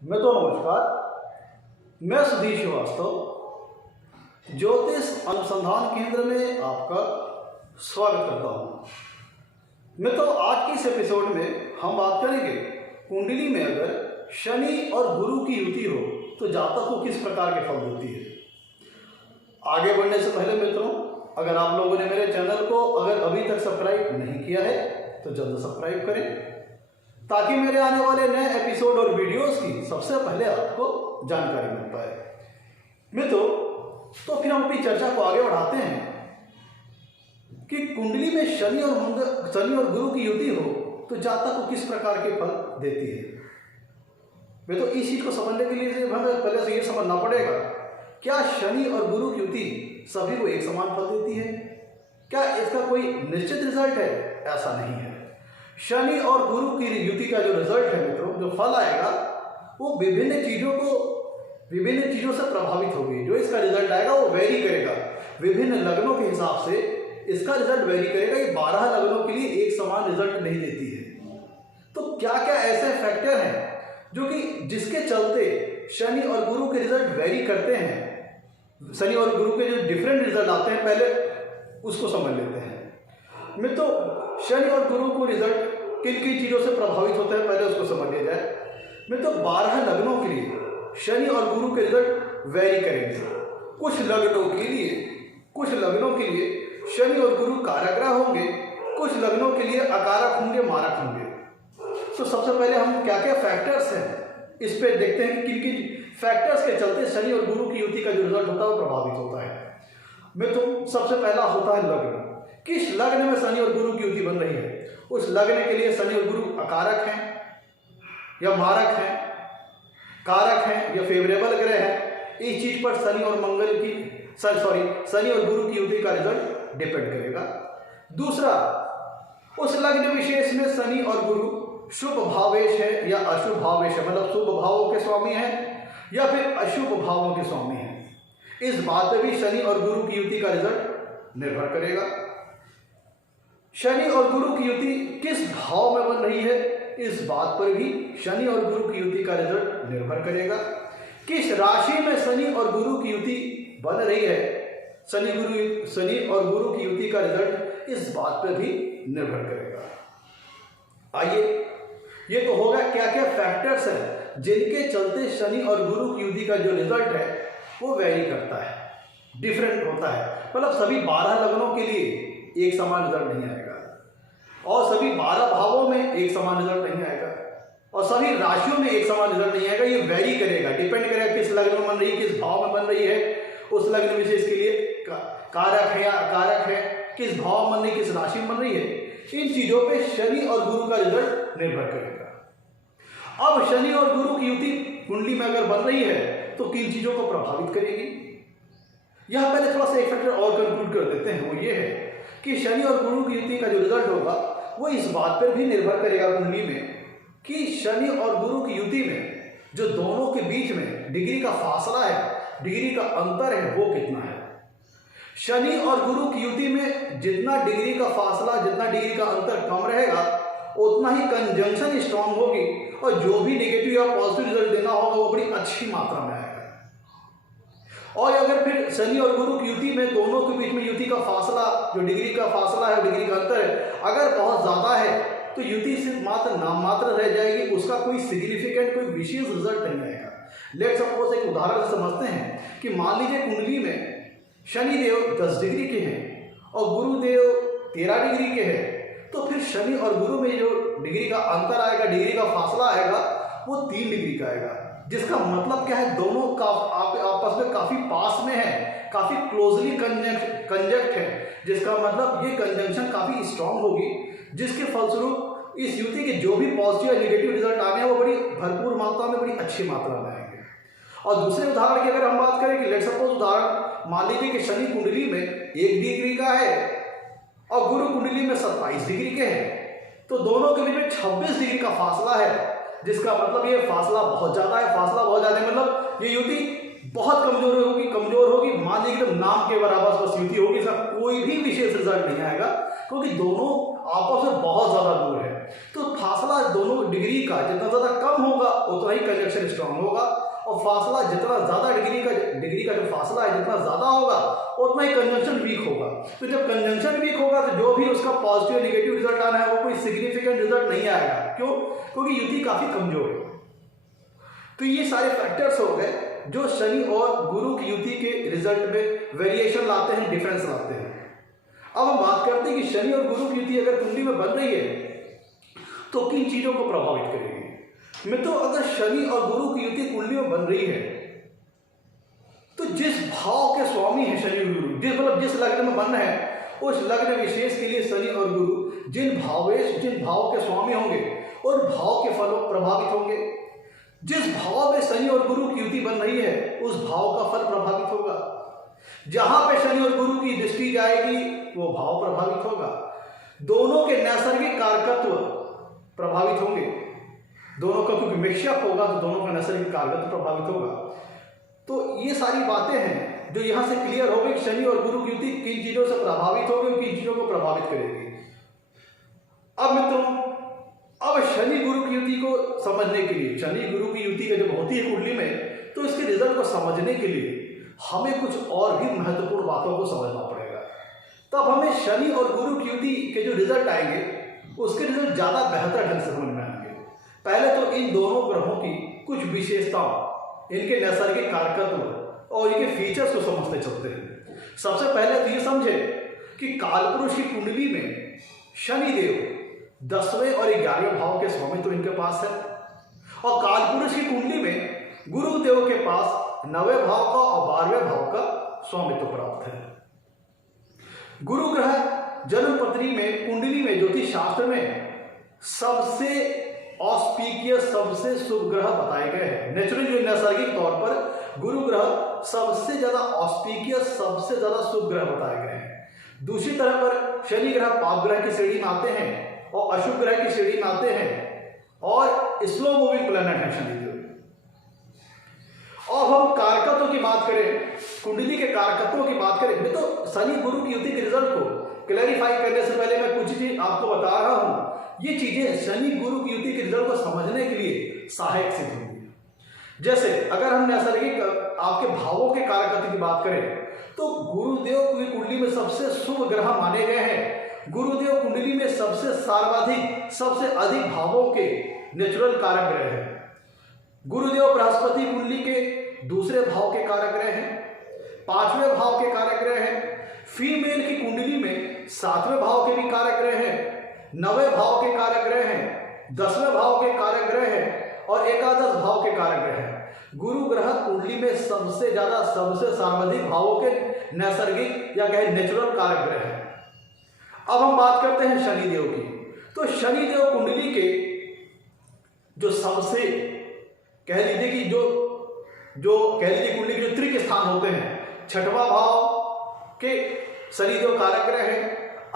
नमस्कार। मैं सुधीर श्रीवास्तव ज्योतिष अनुसंधान केंद्र में आपका स्वागत करता हूँ। आज के इस एपिसोड में हम बात करेंगे कुंडली में अगर शनि और गुरु की युति हो तो जातक को किस प्रकार के फल देती है। आगे बढ़ने से पहले मित्रों, अगर आप लोगों ने मेरे चैनल को अगर अभी तक सब्सक्राइब नहीं किया है तो जल्द सब्सक्राइब करें ताकि मेरे आने वाले नए एपिसोड और वीडियोस की सबसे पहले आपको जानकारी मिल पाए। तो फिर हम अपनी चर्चा को आगे बढ़ाते हैं कि कुंडली में शनि और गुरु की युति हो तो जातक को किस प्रकार के फल देती है। इस चीज को समझने के लिए हमें पहले से ये समझना पड़ेगा, क्या शनि और गुरु की युति सभी को एक समान फल देती है? क्या इसका कोई निश्चित रिजल्ट है? ऐसा नहीं है। शनि और गुरु की युति का जो रिजल्ट है मित्रों, जो फल आएगा वो विभिन्न चीजों से प्रभावित होगी। जो इसका रिजल्ट आएगा वो वेरी करेगा विभिन्न लग्नों के हिसाब से। इसका रिजल्ट वेरी करेगा। ये 12 लग्नों के लिए एक समान रिजल्ट नहीं देती है। तो क्या क्या ऐसे फैक्टर हैं जो कि जिसके चलते शनि और गुरु के रिजल्ट वेरी करते हैं। शनि और गुरु के जो डिफरेंट रिजल्ट आते हैं पहले उसको समझ लेते हैं। शनि और गुरु को रिजल्ट किन किन चीजों से प्रभावित होता है पहले उसको समझ लिया जाए। 12 लग्नों के लिए शनि और गुरु के रिजल्ट वेरी करेंगे। कुछ लग्नों के लिए शनि और गुरु कारक ग्रह होंगे, कुछ लग्नों के लिए अकारक होंगे, मारक होंगे। तो सबसे पहले हम क्या क्या फैक्टर्स हैं इस पे देखते हैं कि किन किन फैक्टर्स के चलते शनि और गुरु की युति का जो रिजल्ट होता है वो प्रभावित होता है। सबसे पहला होता है लग्न। किस लग्न में शनि और गुरु की युति बन रही है, उस लग्न के लिए शनि और गुरु अकारक हैं या मारक हैं, कारक हैं या फेवरेबल ग्रह हैं। इस चीज पर शनि और गुरु की युति का रिजल्ट डिपेंड करेगा। दूसरा, उस लग्न विशेष में शनि और गुरु शुभ भावेश है या अशुभ भावेश है, मतलब शुभ भावों के स्वामी हैं या फिर अशुभ भावों के स्वामी हैं। इस बात पर भी शनि और गुरु की युति का रिजल्ट निर्भर करेगा। शनि और गुरु की युति किस भाव में बन रही है, इस बात पर भी शनि और गुरु की युति का रिजल्ट निर्भर करेगा। किस राशि में शनि और गुरु की युति बन रही है, शनि और गुरु की युति का रिजल्ट इस बात पर भी निर्भर करेगा। आइए, ये तो होगा क्या क्या फैक्टर्स हैं जिनके चलते शनि और गुरु की युति का जो रिजल्ट है वो वेरी करता है, डिफरेंट होता है। सभी 12 लग्नों के लिए एक समान रिजल्ट नहीं आएगा और सभी 12 भावों में एक समान रिजल्ट नहीं आएगा और सभी राशियों में एक समान रिजल्ट नहीं आएगा। ये वेरी करेगा, डिपेंड करेगा किस लग्न में बन रही है, किस भाव में बन रही है, उस लग्न विशेष के लिए कारक है या अकारक है, किस भाव में बन रही है, किस राशि में बन रही है। इन चीजों पे शनि और गुरु का रिजल्ट निर्भर करेगा। अब शनि और गुरु की युति कुंडली में अगर बन रही है तो किन चीजों को प्रभावित करेगी, यहां पहले थोड़ा सा एक फैक्टर और कंक्लूड कर देते हैं। वो ये है कि शनि और गुरु की युति का जो रिजल्ट होगा वो इस बात पर भी निर्भर करेगा कुंडली में कि शनि और गुरु की युति में जो दोनों के बीच में डिग्री का फासला है, डिग्री का अंतर है, वो कितना है। शनि और गुरु की युति में जितना डिग्री का फासला, जितना डिग्री का अंतर कम रहेगा उतना ही कंजंक्शन स्ट्रांग होगी और जो भी नेगेटिव या पॉजिटिव रिजल्ट देना होगा वो बड़ी अच्छी मात्रा में आएगा। और अगर फिर शनि और गुरु की युति में दोनों के बीच में युति का फासला, जो डिग्री का फासला है, डिग्री का अंतर है, अगर बहुत ज्यादा है तो युति सिर्फ मात्र नाम मात्र रह जाएगी, उसका कोई सिग्निफिकेंट, कोई विशेष रिजल्ट नहीं आएगा। लेट्स सपोज एक उदाहरण से समझते हैं कि मान लीजिए कुंडली में शनिदेव 10 डिग्री के हैं और गुरुदेव 13 डिग्री के हैं, तो फिर शनि और गुरु में जो डिग्री का अंतर आएगा, डिग्री का फासला आएगा, वो 3 डिग्री का आएगा। जिसका मतलब क्या है, दोनों का आपस में काफी पास में है, काफी क्लोजली कंजक्ट है, जिसका मतलब ये कंजंक्शन काफी स्ट्रांग होगी, जिसके फलस्वरूप इस युति के जो भी पॉजिटिव या नेगेटिव रिजल्ट आने हैं वो बड़ी भरपूर मात्रा में, बड़ी अच्छी मात्रा में आएंगे। और दूसरे उदाहरण की अगर हम बात करें कि लेट्स सपोज उदाहरण मान लीजिए कि शनि कुंडली में 1 डिग्री का है और गुरु कुंडली में 27 डिग्री के हैं, तो दोनों के बीच में 26 डिग्री का फासला है, जिसका मतलब ये फासला बहुत ज्यादा है। फासला बहुत ज्यादा है मतलब ये युति बहुत कमजोर होगी, मान लीजिए एकदम नाम के बराबर बस युति होगी, इसका कोई भी विशेष रिजल्ट नहीं आएगा क्योंकि दोनों आपस में बहुत ज्यादा दूर है। तो फासला दोनों डिग्री का जितना ज़्यादा कम होगा उतना ही कंजंक्शन स्ट्रांग होगा, और फासला जितना ज़्यादा डिग्री का जो फासला है जितना ज़्यादा होगा उतना ही कंजंक्शन वीक होगा। तो जब कंजंक्शन वीक होगा तो जो भी उसका पॉजिटिव नेगेटिव रिजल्ट आना है वो कोई सिग्निफिकेंट रिजल्ट नहीं आएगा। क्यों? क्योंकि युति काफ़ी कमजोर है। तो ये सारे फैक्टर्स हो गए जो शनि और गुरु की युति के रिजल्ट में वेरिएशन लाते हैं, डिफरेंस लाते हैं। अब हम बात करते हैं कि शनि और गुरु की युति अगर कुंडली में बन रही है तो किन चीजों को प्रभावित करेगी। मित्रों, अगर शनि और गुरु की युति कुंडली में बन रही है तो जिस भाव के स्वामी है शनि और गुरु, जिस लग्न में बन है उस लग्न विशेष के लिए शनि और गुरु जिन भाव के स्वामी होंगे और भाव के फलों प्रभावित होंगे। जिस भाव में शनि और गुरु की युति बन रही है उस भाव का फल प्रभावित होगा। जहां पे शनि और गुरु की दृष्टि जाएगी वो भाव प्रभावित होगा। दोनों के नैसर्गिक कारकत्व प्रभावित होंगे। दोनों का क्योंकि मिक्सअप होगा तो दोनों का नैसर्गिक कारकत्व प्रभावित होगा। तो ये सारी बातें हैं जो यहां से क्लियर हो गई कि शनि और गुरु की युति किन चीजों से प्रभावित होगी और किन चीजों को प्रभावित करेगी। अब मित्रों, अब शनि गुरु की युति को समझने के लिए, शनि गुरु की युति जब होती है कुंडली में तो इसके रिजल्ट को समझने के लिए हमें कुछ और भी महत्वपूर्ण बातों को समझना पड़ेगा। तब हमें शनि और गुरु की युति के जो रिजल्ट आएंगे उसके रिजल्ट ज्यादा बेहतर ढंग से समझ में आएंगे। पहले तो इन दोनों ग्रहों की कुछ विशेषताओं, इनके नैसर्गिक कारकत्व और इनके फीचर्स को समझते चलते हैं। सबसे पहले तो ये समझे कि कालपुरुष की कुंडली में शनि देव 10वें और 11वें भाव के स्वामी तो इनके पास है, और कालपुरुष की कुंडली में गुरुदेव के पास 9वें भाव का और 12वें भाव का स्वामित्व प्राप्त है। गुरु ग्रह जन्म पत्री में कुंडली में ज्योतिष शास्त्र में सबसे ऑस्पिशियस, सबसे शुभ ग्रह बताए गए हैं। नेचुरली नैसर्गिक तौर पर गुरु ग्रह सबसे ज्यादा ऑस्पिशियस, सबसे ज्यादा शुभ ग्रह बताए गए हैं। दूसरी तरफ पर शनि ग्रह पाप ग्रह की श्रेणी में आते हैं और अशुभ ग्रह की श्रेणी में आते हैं और स्लो मूविंग प्लैनेट है शनि। और हम कारकत्वों की बात करें, कुंडली के कारकत्वों की बात करें तो शनि गुरु की युति के रिजल्ट को क्लैरिफाई करने से पहले मैं कुछ चीज आपको बता रहा हूं। ये चीजें शनि गुरु की युति के रिजल्ट को समझने के लिए सहायक सिद्ध होंगी। जैसे अगर हम नैसर्गिक आपके भावों के कारकत्व की बात करें तो गुरुदेव की कुंडली में सबसे शुभ ग्रह माने गए हैं। गुरुदेव कुंडली में सबसे सर्वाधिक, सबसे अधिक भावों के नेचुरल कारक ग्रह हैं। गुरुदेव बृहस्पति कुंडली के दूसरे भाव के कारक ग्रह हैं, 5वें भाव के कारक ग्रह हैं। फीमेल की कुंडली में 7वें भाव के भी कारक ग्रह हैं, 9वें भाव के कारक ग्रह हैं, 10वें भाव के कारक ग्रह हैं और एकादश भाव के कारक ग्रह हैं। गुरु ग्रह कुंडली में सबसे ज्यादा, सबसे सर्वाधिक भावों के नैसर्गिक या कहे नेचुरल कारक ग्रह हैं। अब हम बात करते हैं शनिदेव की। तो शनिदेव कुंडली के जो सबसे कह लीजिए कि जो कह लीजिए कुंडली के जो त्रिक स्थान होते हैं, 6वां भाव के शनिदेव कारक ग्रह हैं,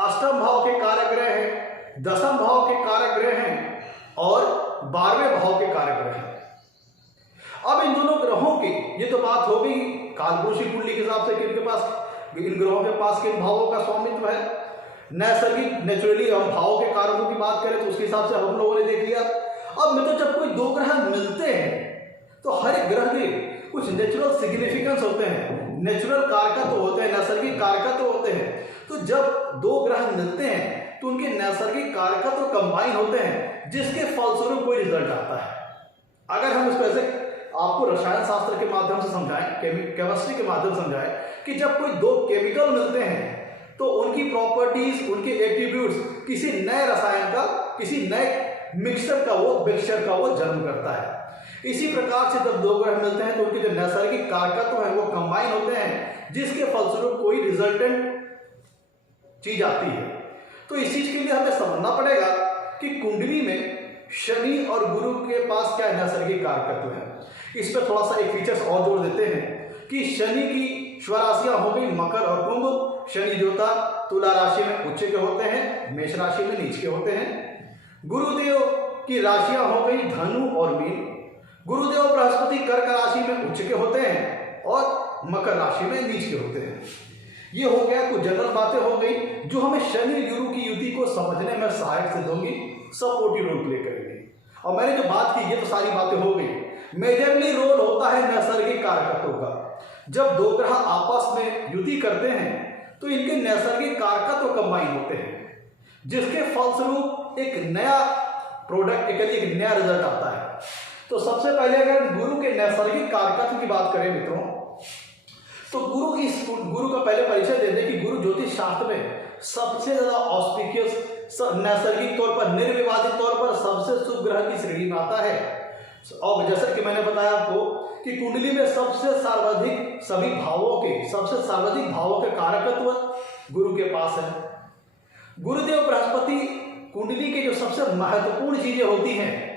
8वें भाव के कारक ग्रह हैं, 10वें भाव के कारक ग्रह हैं और 12वें भाव के कारक ग्रह हैं। अब इन दोनों ग्रहों की ये तो बात हो गई कालपुरुष की कुंडली के हिसाब से कि इनके पास, इन ग्रहों के पास किन भावों का स्वामित्व है। नैसर्गिक, नेचुरली हम भावों के कारकों की बात करें तो उसके हिसाब से हम लोगों ने देख लिया। अब मित्रों, जब कोई दो ग्रह मिलते हैं तो हर एक ग्रह के कुछ नेचुरल सिग्निफिकेंस होते हैं, नेचुरल कारकत्व होते हैं, नैसर्गिक कारकत्व होते हैं। तो जब दो ग्रह मिलते हैं तो उनके नैसर्गिक कारकत्व कंबाइन होते हैं जिसके फलस्वरूप कोई रिजल्ट आता है। अगर हम इसको ऐसे आपको रसायन शास्त्र के माध्यम से समझाएं, केमिस्ट्री के माध्यम से समझाएं कि जब कोई दो केमिकल मिलते हैं तो उनकी प्रॉपर्टीज, उनके एट्रीब्यूट्स किसी नए रसायन का, किसी नए मिक्सचर का वो जन्म करता है। इसी प्रकार से जब दो ग्रह मिलते हैं तो उनके जो नैसर्गिक कारकत्व है वो कंबाइन होते हैं जिसके फलस्वरूप कोई रिजल्टेंट चीज आती है। तो इस चीज के लिए हमें समझना पड़ेगा कि कुंडली में शनि और गुरु के पास क्या नैसर्गिक कारकत्व है। इस पर थोड़ा सा एक फीचर्स और जोड़ देते हैं कि शनि की स्वराशियां हो गई मकर और कुंभ। शनि देवता तुला राशि में उच्च के होते हैं, मेष राशि में नीच के होते हैं। गुरुदेव की राशियां हो गई धनु और मीन। गुरुदेव बृहस्पति कर्क राशि में उच्च के होते हैं और मकर राशि में नीच के होते हैं। ये हो गया, कुछ जनरल बातें हो गई जो हमें शनि गुरु की युति को समझने में सहायक सिद्ध होंगी। सपोर्टिव रोल प्ले करेंगे। और मैंने जो बात की ये तो सारी बातें हो गई। मेजरली रोल होता है नैसर्गिक कारकत्वों का। जब दो ग्रह आपस में युति करते हैं तो इनके नैसर्गिक कारकत्व कंबाइन होते हैं, जिसके फलस्वरूप एक नया प्रोडक्ट, एक नया रिजल्ट आता है। तो सबसे पहले अगर गुरु के नैसर्गिक कारकत्व की बात करें मित्रों, तो गुरु का पहले परिचय दे दें कि गुरु ज्योतिष शास्त्र में सबसे ज्यादा ऑस्पिशियस, नैसर्गिक तौर पर, निर्विवादित तौर पर सबसे शुभ ग्रह की श्रेणी में आता है। और जैसा कि मैंने बताया आपको कि कुंडली में सबसे सर्वाधिक सभी भावों के, सबसे सर्वाधिक भावों के कारकत्व गुरु के पास है। गुरुदेव बृहस्पति कुंडली के जो सबसे महत्वपूर्ण चीजें होती हैं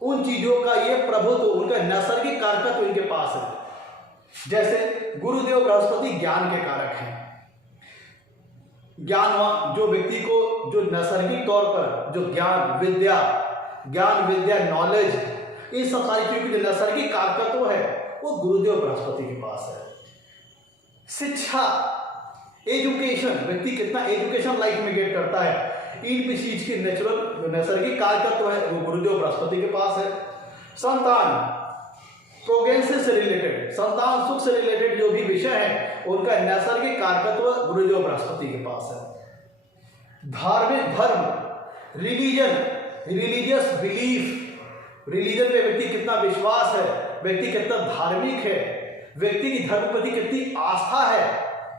उन चीजों का ये प्रभुत्व, उनका नैसर्गिक कारकत्व इनके पास है। जैसे गुरुदेव बृहस्पति ज्ञान के कारक हैं। ज्ञान, जो व्यक्ति को जो नैसर्गिक तौर पर जो ज्ञान विद्या नॉलेज, इन सब सारी चीजों की जो नैसर्गिक कारकत्व है वो गुरुदेव बृहस्पति के पास है। शिक्षा, एजुकेशन, व्यक्ति कितना एजुकेशन लाइफ में गेट करता है, इन चीज की नेचुरल नैसर्गिक कारकत्व है वो गुरुदेव बृहस्पति के पास है। संतान, प्रोग्रेसिव से रिलेटेड, संतान सुख से रिलेटेड जो भी विषय है उनका नैसर्गिक कारकत्व गुरुदेव बृहस्पति के पास है। धार्मिक धर्म, रिलीजियस बिलीफ, रिलीजन में व्यक्ति कितना विश्वास है, व्यक्ति कितना धार्मिक है, व्यक्ति की धर्म प्रति कितनी आस्था है,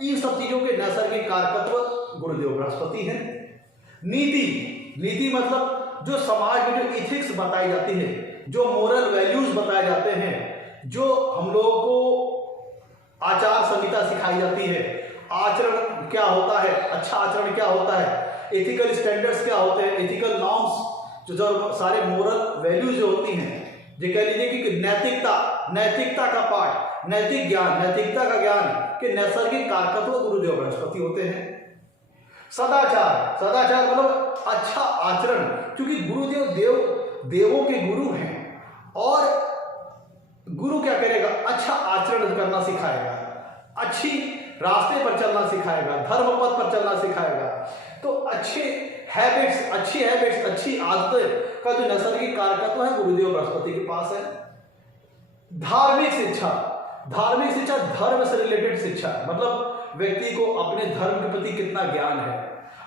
इन सब चीजों के नैसर्गिक कारकत्व गुरुदेव बृहस्पति है। नीति मतलब जो समाज में जो इथिक्स बताई जाती है, जो मोरल वैल्यूज बताए जाते हैं, जो हम लोगों को आचार संहिता सिखाई जाती है, आचरण क्या होता है, अच्छा आचरण क्या होता है, एथिकल स्टैंडर्ड्स क्या होते हैं, एथिकल नॉर्म्स, जो सारे मोरल वैल्यूज जो होती हैं, जो कह लीजिए कि नैतिकता का पाठ, नैतिकता का ज्ञान के नैसर्गिक कारकत्व गुरुदेव बृहस्पति होते हैं। सदाचार मतलब अच्छा आचरण, क्योंकि गुरुदेव देवों के गुरु हैं और गुरु क्या करेगा, अच्छा आचरण करना सिखाएगा, अच्छी रास्ते पर चलना सिखाएगा, धर्म पथ पर चलना सिखाएगा। तो अच्छी हैबिट्स, अच्छी आदतें का जो नैसर्गिक कारकत्व है गुरुदेव बृहस्पति के पास है। धार्मिक शिक्षा, धर्म से रिलेटेड शिक्षा, मतलब व्यक्ति को अपने धर्म के प्रति कितना ज्ञान है,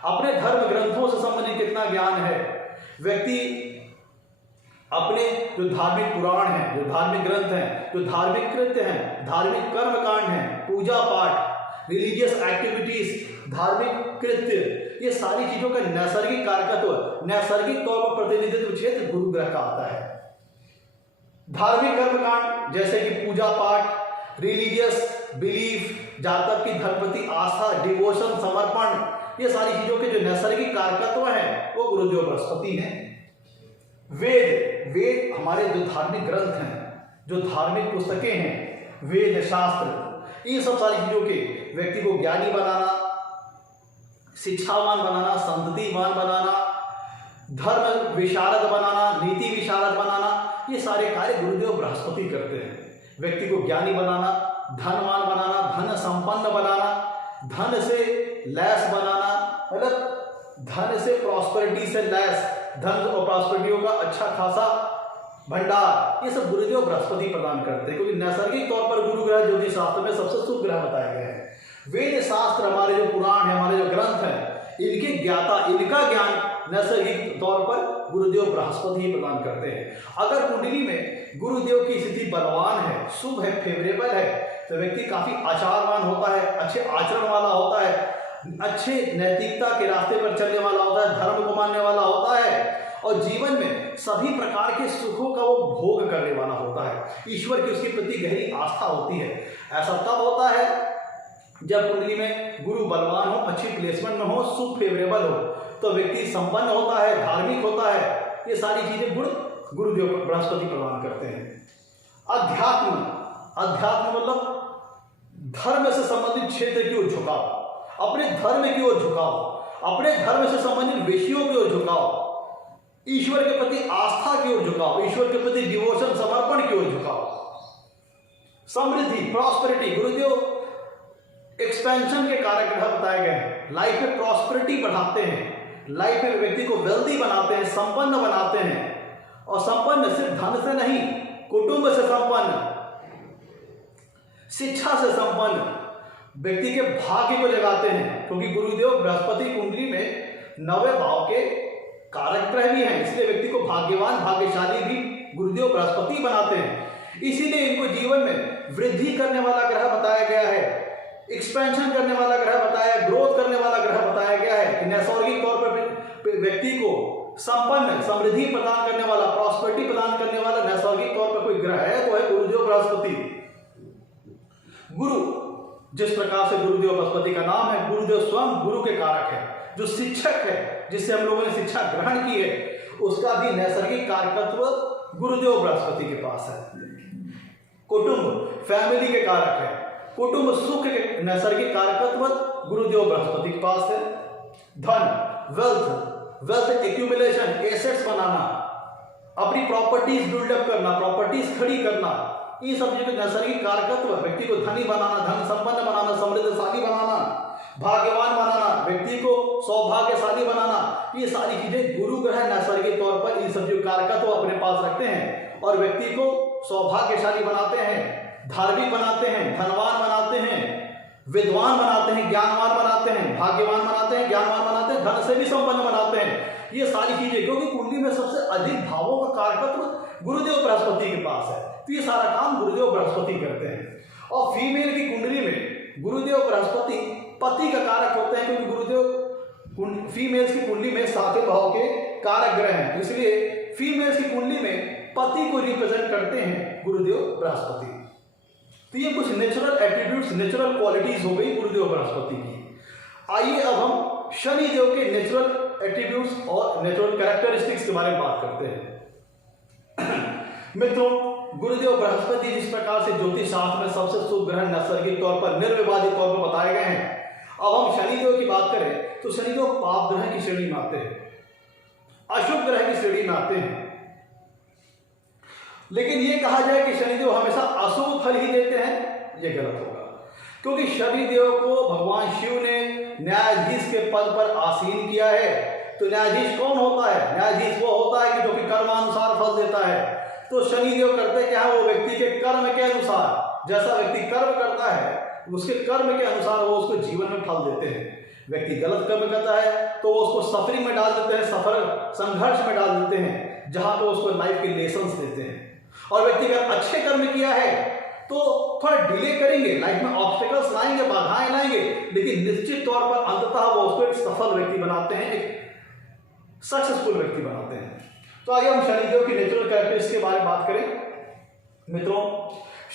अपने धर्म ग्रंथों से संबंधित कितना ज्ञान है, व्यक्ति अपने जो धार्मिक पुराण हैं, जो धार्मिक ग्रंथ हैं, जो धार्मिक कृत्य हैं, धार्मिक कर्मकांड हैं, पूजा पाठ, रिलीजियस एक्टिविटीज, धार्मिक कृत्य, ये सारी चीजों का नैसर्गिक कारकत्व, नैसर्गिक तौर पर प्रतिनिधित्व क्षेत्र गुरु ग्रह का आता है। धार्मिक कर्मकांड जैसे कि पूजा पाठ, रिलीजियस बिलीफ, जातक की धर्म प्रति आस्था, डिवोशन, समर्पण, ये सारी चीजों के जो नैसर्गिक कारकत्व हैं वो गुरुदेव बृहस्पति हैं। वेद हमारे जो धार्मिक ग्रंथ हैं, जो धार्मिक पुस्तकें हैं, वेद शास्त्र, इन सब सारी चीजों के व्यक्ति को ज्ञानी बनाना, शिक्षावान बनाना, संततिवान बनाना, धर्म विशारद बनाना, नीति विशारद बनाना, ये सारे कार्य गुरुदेव बृहस्पति करते हैं। व्यक्ति को ज्ञानी बनाना, धनवान बनाना, धन संपन्न बनाना, धन से लैस बनाना, मतलब धन से प्रॉस्पेरिटी से लैस, धन और प्रॉस्पेरिटियों का अच्छा खासा भंडार, ये सब गुरुदेव बृहस्पति प्रदान करते हैं, क्योंकि नैसर्गिक तौर पर गुरु ग्रह ज्योतिष शास्त्र में सबसे शुभ ग्रह बताए गए हैं। वेद शास्त्र, हमारे जो पुराण है, हमारे जो ग्रंथ हैं, इनके ज्ञाता, इनका ज्ञान नैसर्गिक तौर पर गुरुदेव बृहस्पति ही प्रदान करते हैं। अगर कुंडली में गुरुदेव की स्थिति बलवान है, शुभ है, फेवरेबल है, तो व्यक्ति काफी आचारवान होता है, अच्छे आचरण वाला होता है, अच्छे नैतिकता के रास्ते पर चलने वाला होता है, धर्म को मानने वाला होता है और जीवन में सभी प्रकार के सुखों का वो भोग करने वाला होता है, ईश्वर की उसके प्रति गहरी आस्था होती है। ऐसा तब होता है जब कुंडली में गुरु बलवान हो, अच्छी प्लेसमेंट में हो, शुभ फेवरेबल हो, तो व्यक्ति संपन्न होता है, धार्मिक होता है। ये सारी चीजें गुण गुरुदेव बृहस्पति प्रदान करते हैं। अध्यात्म मतलब धर्म से संबंधित क्षेत्र की ओर झुकाव, अपने धर्म की ओर झुकाव, अपने धर्म से संबंधित विषयों की ओर झुकाव, ईश्वर के प्रति आस्था की ओर झुकाव, ईश्वर के प्रति डिवोशन, समर्पण की ओर झुकाव। समृद्धि, प्रॉस्पेरिटी, गुरुदेव एक्सपेंशन के कारक ग्रह बताए गए हैं, लाइफ में प्रॉस्पेरिटी बढ़ाते हैं, लाइफ में व्यक्ति को वेल्दी बनाते हैं, संपन्न बनाते हैं। और संपन्न सिर्फ धन से नहीं, कुटुंब से संपन्न, शिक्षा से संपन्न, व्यक्ति के भाग्य को जगाते हैं। क्योंकि गुरुदेव बृहस्पति कुंडली में 9वें भाव के कारक ग्रह भी हैं, इसलिए व्यक्ति को भाग्यवान, भाग्यशाली भी गुरुदेव बृहस्पति बनाते हैं। इसीलिए इनको जीवन में वृद्धि करने वाला ग्रह बताया गया है, एक्सपेंशन करने वाला ग्रह बताया, ग्रोथ करने वाला ग्रह बताया गया है कि नैसर्गिक तौर पर व्यक्ति को संपन्न, समृद्धि प्रदान करने वाला, प्रॉस्पेरिटी प्रदान करने वाला नैसर्गिक तौर पर कोई ग्रह है तो है गुरुदेव बृहस्पति। गुरु, जिस प्रकार से गुरुदेव बृहस्पति का नाम है, गुरुदेव स्वयं गुरु के कारक है। जो शिक्षक है, जिससे हम लोगों ने शिक्षा ग्रहण की है, उसका भी नैसर्गिक कारकत्व गुरुदेव बृहस्पति के पास है। कुटुंब, फैमिली के कारक है, कुटुंब सुख के नैसर्गिक कारकत्व गुरुदेव बृहस्पति के पास है। धन, वेल्थ एक्यूमुलेशन, एसेट्स बनाना, अपनी प्रॉपर्टीज बिल्डअप करना, प्रॉपर्टीज खड़ी करना, ये सब चीजों के नैसर्गिक कारकत्व व्यक्ति को धनी बनाना, धन संपन्न बनाना, समृद्धशाली बनाना, भाग्यवान बनाना, व्यक्ति को सौभाग्यशाली बनाना, ये सारी चीजें गुरु ग्रह नैसर्गिक तौर पर इन सब जो कारकत्व अपने पास रखते हैं और व्यक्ति को सौभाग्यशाली बनाते हैं, धार्मिक बनाते हैं, धनवान बनाते हैं, विद्वान बनाते हैं, ज्ञानवान बनाते हैं, भाग्यवान बनाते हैं, ज्ञानवान बनाते हैं, धन से भी संपन्न बनाते हैं। ये सारी चीजें, क्योंकि कुंडली में सबसे अधिक भावों का कारकत्व गुरुदेव बृहस्पति के पास है, तो ये सारा काम गुरुदेव बृहस्पति करते हैं। और फीमेल की कुंडली में गुरुदेव बृहस्पति पति का कारक होते हैं, क्योंकि गुरुदेव फीमेल्स की कुंडली में 7वें भाव के कारक ग्रह हैं, इसलिए फीमेल्स की कुंडली में पति को रिप्रेजेंट करते हैं गुरुदेव बृहस्पति। तो ये कुछ नेचुरल एट्रीब्यूट्स, नेचुरल क्वालिटीज हो गई गुरुदेव बृहस्पति की। आइए अब हम शनि देव के नेचुरल एट्रीब्यूट्स और नेचुरल कैरेक्टरिस्टिक्स के बारे में बात करते हैं। मित्रों, गुरुदेव बृहस्पति जिस प्रकार से ज्योतिष शास्त्र में सबसे शुभ ग्रह नैसर्गिक तौर पर, निर्विवादित तौर पर बताए गए हैं, अब हम शनिदेव की बात करें तो शनिदेव पाप ग्रह की श्रेणी में आते हैं, अशुभ ग्रह की श्रेणी में आते हैं। लेकिन यह कहा जाए कि शनिदेव हमेशा अशुभ फल ही देते हैं, यह गलत होगा, क्योंकि शनिदेव को भगवान शिव ने न्यायाधीश के पद पर आसीन किया है। तो न्यायाधीश कौन होता है? न्यायाधीश वो होता है कि जो कि कर्मानुसार फल देता है। तो शनिदेव करते क्या है? वो व्यक्ति के कर्म के अनुसार, जैसा व्यक्ति कर्म करता है उसके कर्म के अनुसार वो उसको जीवन में फल देते हैं। व्यक्ति गलत कर्म करता है तो वो उसको सफरिंग में डाल देते हैं, सफर संघर्ष में डाल देते हैं, जहां पे उसको लाइफ के लेसन्स देते हैं। और व्यक्ति अगर अच्छे कर्म किया है तो थोड़ा डिले करेंगे, लाइफ में ऑब्स्टेकल्स लाएंगे, बाधाएं लाएंगे, लेकिन निश्चित तौर पर अंततः वो उसको एक सफल व्यक्ति बनाते हैं, एक सक्सेसफुल व्यक्ति बनाते हैं। तो आइए हम शनिदेव की नेचुरल कैरेक्टरिस्टिक्स के बारे में बात करें। मित्रों,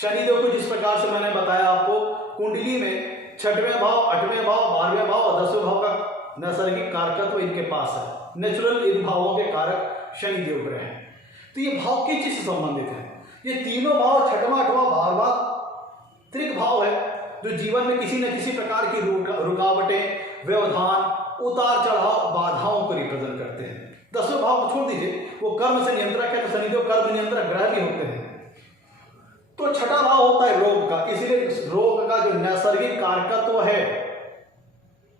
शनिदेव को जिस प्रकार से मैंने बताया आपको, कुंडली में 6वें भाव, 8वें भाव, 12वें भाव और 10वें भाव का नैसर्गिक कारकत्व इनके पास है। नेचुरल इन भावों के कारक शनिदेव ग्रह हैं। तो ये भाव किस चीज से संबंधित है? ये तीनों भाव, 6वां, 8वां, 12वां त्रिक भाव है, जो जीवन में किसी न किसी प्रकार की रुकावटें, व्यवधान, उतार चढ़ाव, बाधाओं को रिप्रेजेंट करते हैं। 10वें भाव को छोड़ दीजिए, वो कर्म से नियंत्रक है, तो शनिदेव कर्म नियंत्रक ग्रह भी होते हैं। तो 6वां भाव होता है रोग का, इसलिए रोग का जो नैसर्गिक कारकत्व है,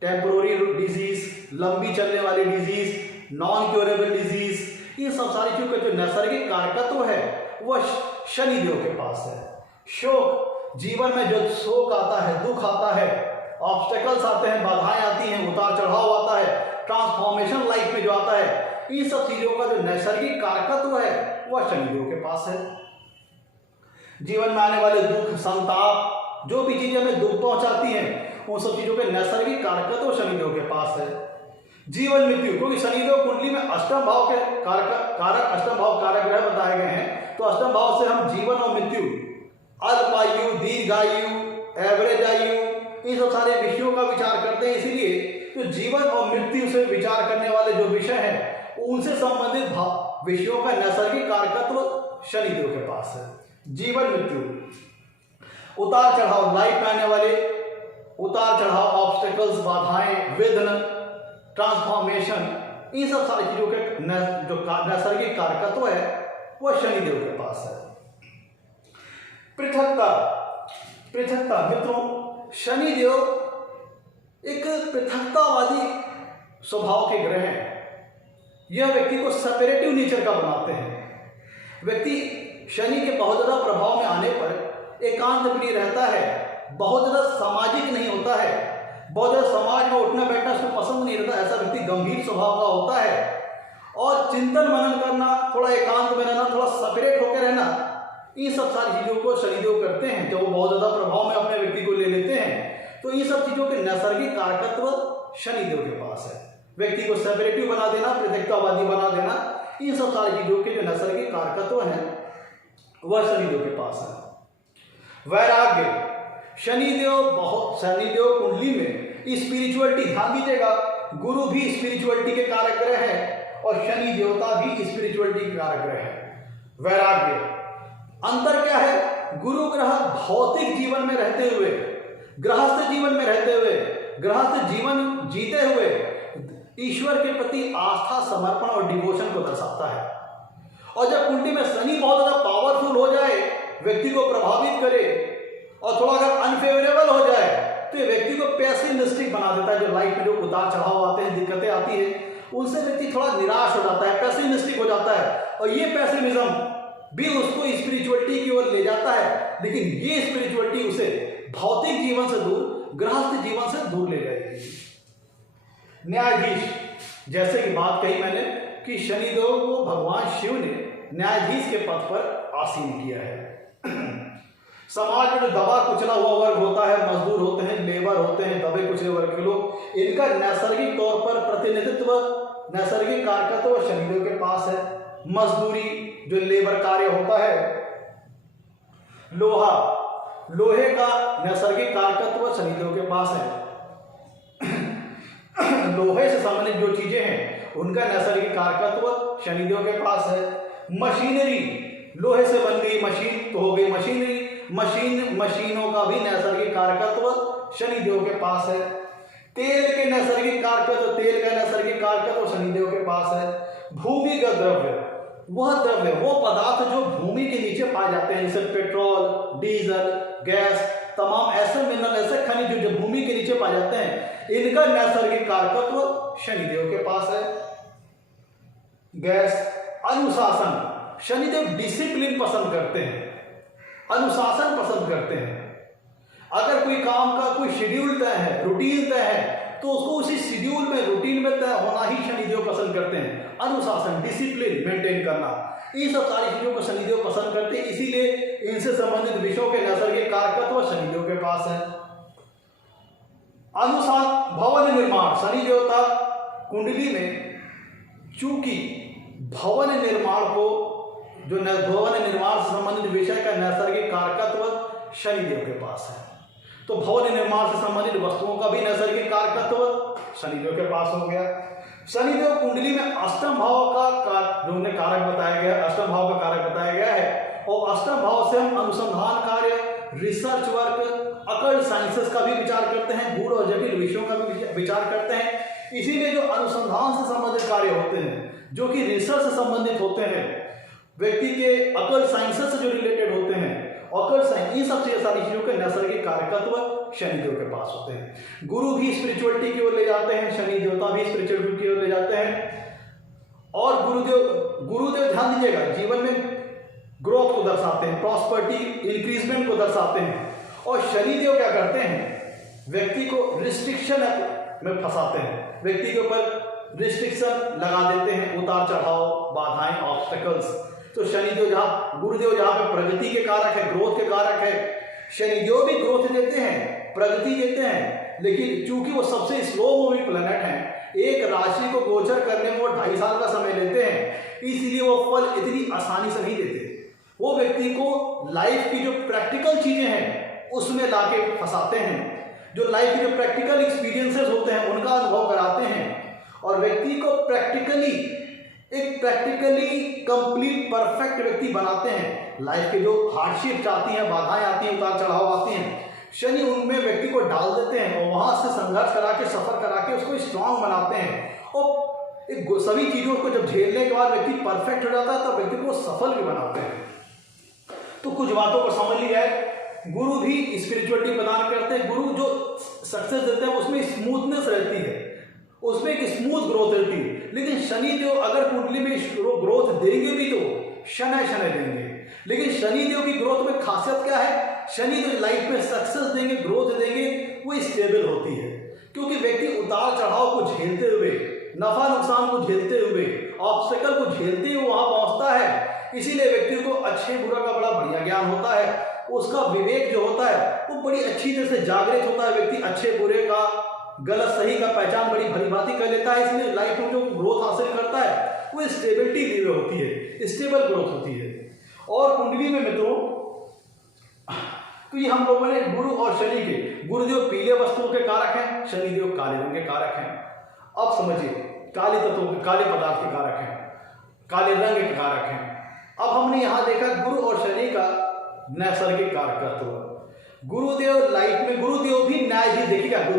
टेम्पोररी डिजीज, लंबी चलने वाली डिजीज, नॉन क्योरेबल डिजीज, ये सब सारी चीजों का जो नैसर्गिक कारकत्व है वह शनिदेव के पास है। शोक, जीवन में जो शोक आता है, दुख आता है, ऑब्स्टेकल्स आते हैं, बाधाएं आती हैं, उतार चढ़ाव आता है, ट्रांसफॉर्मेशन लाइफ में जो आता है, इन सब चीजों का जो नैसर्गिक कारकत्व है वह शनिदेव के पास है। जीवन में आने वाले दुख, संताप, जो भी चीजें हमें दुख पहुंचाती हैं, उन सब चीजों के नैसर्गिक कारकत्व शनिदेव के पास है। जीवन मृत्यु, क्योंकि शनिदेव कुंडली में अष्टम भाव के कारक अष्टम भाव कारक ग्रह बताए गए हैं, तो अष्टम भाव से हम जीवन और मृत्यु, अल्पायु, दीर्घायु, एवरेज आयु, इन सब सारे विषयों का विचार करते हैं। इसीलिए तो जीवन और मृत्यु से विचार करने वाले जो विषय हैं, उनसे संबंधित विषयों का नैसर्गिक कारकत्व शनिदेव के पास है। जीवन मृत्यु, उतार चढ़ाव, लाइफ में आने वाले उतार चढ़ाव, ऑब्स्टेकल्स, बाधाएं, विघ्न, ट्रांसफॉर्मेशन, इन सब सारी चीजों के जो नैसर्गिक कारकत्व है वह शनिदेव के पास है। पृथकता, मित्रों, शनिदेव एक पृथकतावादी स्वभाव के ग्रह हैं, यह व्यक्ति को सेपरेटिव नेचर का बनाते हैं। व्यक्ति शनि के बहुत ज़्यादा प्रभाव में आने पर एकांत प्रिय रहता है, बहुत ज़्यादा सामाजिक नहीं होता है, बहुत ज़्यादा समाज में उठना बैठना उसको पसंद नहीं रहता। ऐसा व्यक्ति गंभीर स्वभाव का होता है और चिंतन मनन करना, थोड़ा एकांत में रहना, थोड़ा सेपरेट होकर रहना, इन सब सारी चीज़ों को शनिदेव करते हैं। जब वो बहुत ज़्यादा प्रभाव में अपने व्यक्ति को ले लेते हैं तो इन सब चीज़ों के नैसर्गिक कारकत्व शनिदेव के पास है। व्यक्ति को सेपरेटिव बना देना, पृथकतावादी बना देना, इन सब सारी चीज़ों के जो नैसर्गिक कारकत्व हैं वह शनिदेव के पास है। वैराग्य, शनिदेव कुंडली में स्पिरिचुअलिटी, ध्यान दीजिएगा, गुरु भी स्पिरिचुअलिटी के कारक ग्रह है और शनि देवता भी स्पिरिचुअलिटी के कारक ग्रह है। वैराग्य, अंतर क्या है? गुरु ग्रह भौतिक जीवन में रहते हुए, गृहस्थ जीवन में रहते हुए, गृहस्थ जीवन जीते हुए ईश्वर के प्रति आस्था, समर्पण और डिवोशन को दर्शाता है। और जब कुंडली में शनि बहुत ज्यादा पावरफुल हो जाए, व्यक्ति को प्रभावित करे और थोड़ा अगर अनफेवरेबल हो जाए तो ये व्यक्ति को पेसिमिस्टिक बना देता है। जो लाइफ में जो उतार चढ़ाव आते हैं, दिक्कतें आती है, उनसे व्यक्ति थोड़ा निराश हो जाता है, पेसिमिस्टिक हो जाता है और ये पेसिमिज्म भी उसको स्पिरिचुअलिटी की ओर ले जाता है। लेकिन ये स्पिरिचुअलिटी उसे भौतिक जीवन से दूर, गृहस्थ जीवन से दूर ले जाएगी। न्यायाधीश, जैसे कि बात कही मैंने कि शनिदेव को भगवान शिव ने न्यायाधीश के पद पर आसीन किया है। समाज में जो दबा कुचला हुआ वर्ग होता है, मजदूर होते हैं, लेबर होते हैं, दबे कुचले वर्ग के लोग, इनका नैसर्गिक तौर पर प्रतिनिधित्व, नैसर्गिक कारकत्व शनिदेव के पास है। मजदूरी, जो लेबर कार्य होता है, लोहे का नैसर्गिक कारकत्व शनिदेव के पास है। लोहे से संबंधित जो चीजें हैं उनका नैसर्गिक कारकत्व शनिदेव के पास है। मशीनरी, लोहे से बन गई मशीन तो हो गई मशीनरी, मशीनों का भी नैसर्गिक कारकत्व शनिदेव के पास है। तेल के नैसर्गिक कारकत्व, तेल का नैसर्गिक कारकत्व शनिदेव के पास है। भूमिगत द्रव्य, वह द्रव्य, वो पदार्थ जो भूमि के नीचे पाए जाते हैं, जैसे पेट्रोल, डीजल, गैस, तमाम ऐसे मिनरल, ऐसे खनिज जो भूमि के नीचे पाए जाते हैं, इनका नैसर्गिक कारकत्व शनिदेव के पास है। गैस, अनुशासन, शनिदेव डिसिप्लिन पसंद करते हैं, अनुशासन पसंद करते हैं। अगर कोई काम का कोई शेड्यूल तय है, रूटीन तय है, तो उसको उसी शेड्यूल में, रूटीन में तय होना ही शनिदेव पसंद करते हैं। अनुशासन, डिसिप्लिन मेंटेन करना, ये सब सारी चीजों को शनिदेव पसंद करते हैं। इसीलिए इनसे संबंधित विषयों के नैसर्गिक कारकत्व शनिदेव के पास है। अनुसार भवन निर्माण, शनि देवता कुंडली में चूंकि भवन निर्माण को, जो भवन निर्माण से संबंधित विषय का नैसर्गिक कारकत्व शनिदेव के पास है, तो भवन निर्माण से संबंधित वस्तुओं का भी नैसर्गिक कारकत्व शनिदेव के पास हो गया। शनिदेव कुंडली में अष्टम भाव का जो उन्हें कारक बताया गया, अष्टम भाव का कारक बताया गया है, और अष्टम भाव से हम अनुसंधान कार्य, रिसर्च वर्क, अकल्ट साइंसेस का भी विचार करते हैं, गूढ़ और जटिल विषयों का भी विचार करते हैं। इसीलिए जो अनुसंधान से संबंधित कार्य होते हैं, जो कि रिसर्च से संबंधित होते हैं, व्यक्ति के अकल्ट साइंसेस से जो रिलेटेड होते हैं, अकल्ट साइंस, इन सब सारी चीजों के नैसर्गिक कारकत्व शनिदेव के पास होते हैं। गुरु भी स्पिरिचुअलिटी की ओर ले जाते हैं, शनि देवता भी स्पिरिचुअलिटी की ओर ले जाते हैं। और गुरुदेव ध्यान दीजिएगा, जीवन में ग्रोथ को दर्शाते हैं, प्रॉस्पर्टी, इंक्रीजमेंट को दर्शाते हैं। और शनिदेव क्या करते हैं? व्यक्ति को रिस्ट्रिक्शन में फंसाते हैं, व्यक्ति के ऊपर रिस्ट्रिक्शन लगा देते हैं, उतार चढ़ाव, बाधाएं, ऑब्स्टेकल्स। तो शनिदेव जहाँ, गुरुदेव जहाँ पे प्रगति के कारक है, ग्रोथ के कारक है, शनिदेव भी ग्रोथ देते हैं, प्रगति देते हैं। लेकिन चूंकि वो सबसे स्लो मूविंग प्लैनेट है, एक राशि को गोचर करने में वो 2.5 साल का समय लेते हैं, इसलिए वो फल इतनी आसानी से नहीं देते। वो व्यक्ति को लाइफ की जो प्रैक्टिकल चीजें हैं उसमें लाके फंसाते हैं, जो लाइफ के जो प्रैक्टिकल एक्सपीरियंसेस होते हैं उनका अनुभव कराते हैं, और व्यक्ति को प्रैक्टिकली कंप्लीट परफेक्ट व्यक्ति बनाते हैं। लाइफ के जो हार्डशिप्स आती हैं, बाधाएं आती हैं, उतार चढ़ाव आती हैं, शनि उनमें व्यक्ति को डाल देते हैं और वहां से संघर्ष करा के, सफर करा के उसको स्ट्रांग बनाते हैं। और सभी चीजों को जब झेलने के बाद व्यक्ति परफेक्ट हो जाता है तो व्यक्ति को सफल भी बनाते हैं। तो कुछ बातों को समझ लिया है। गुरु भी स्पिरिचुअलिटी प्रदान करते हैं, गुरु जो सक्सेस देते हैं उसमें स्मूथनेस रहती है, उसमें एक स्मूथ ग्रोथ रहती है। लेकिन शनि देव अगर कुंडली में ग्रोथ देंगे भी तो शनै शनै देंगे। लेकिन शनि देव की ग्रोथ में खासियत क्या है, शनि देव लाइफ में सक्सेस देंगे, ग्रोथ देंगे, वो स्टेबल होती है। क्योंकि व्यक्ति उतार चढ़ाव को झेलते हुए, नफा नुकसान को झेलते हुए, ऑब्स्टेकल को झेलते हुए वहां पहुंचता है। इसीलिए व्यक्ति को अच्छे बुरा का बड़ा बढ़िया ज्ञान होता है, उसका विवेक जो होता है वो बड़ी अच्छी तरह से जागृत होता है। व्यक्ति अच्छे बुरे का, गलत सही का पहचान बड़ी भली भांति कर लेता है। इसलिए लाइफ में जो ग्रोथ हासिल करता है वो स्टेबिलिटी ली होती है, स्टेबल ग्रोथ होती है। और कुंडली में मित्रों, तो ये हम लोगों ने गुरु और शनि के, गुरुदेव पीले वस्तुओं के कारक हैं, शनिदेव काले रंग के कारक हैं। अब समझिए, काले तत्वों के, काले पदार्थ के कारक हैं, काले रंग के कारक हैं। अब हमने यहां देखा गुरु और शनि का नैसर्गिक कारकत्व। गुरुदेव लाइफ में, गुरुदेव भी न्याय ही देखिएगा, जो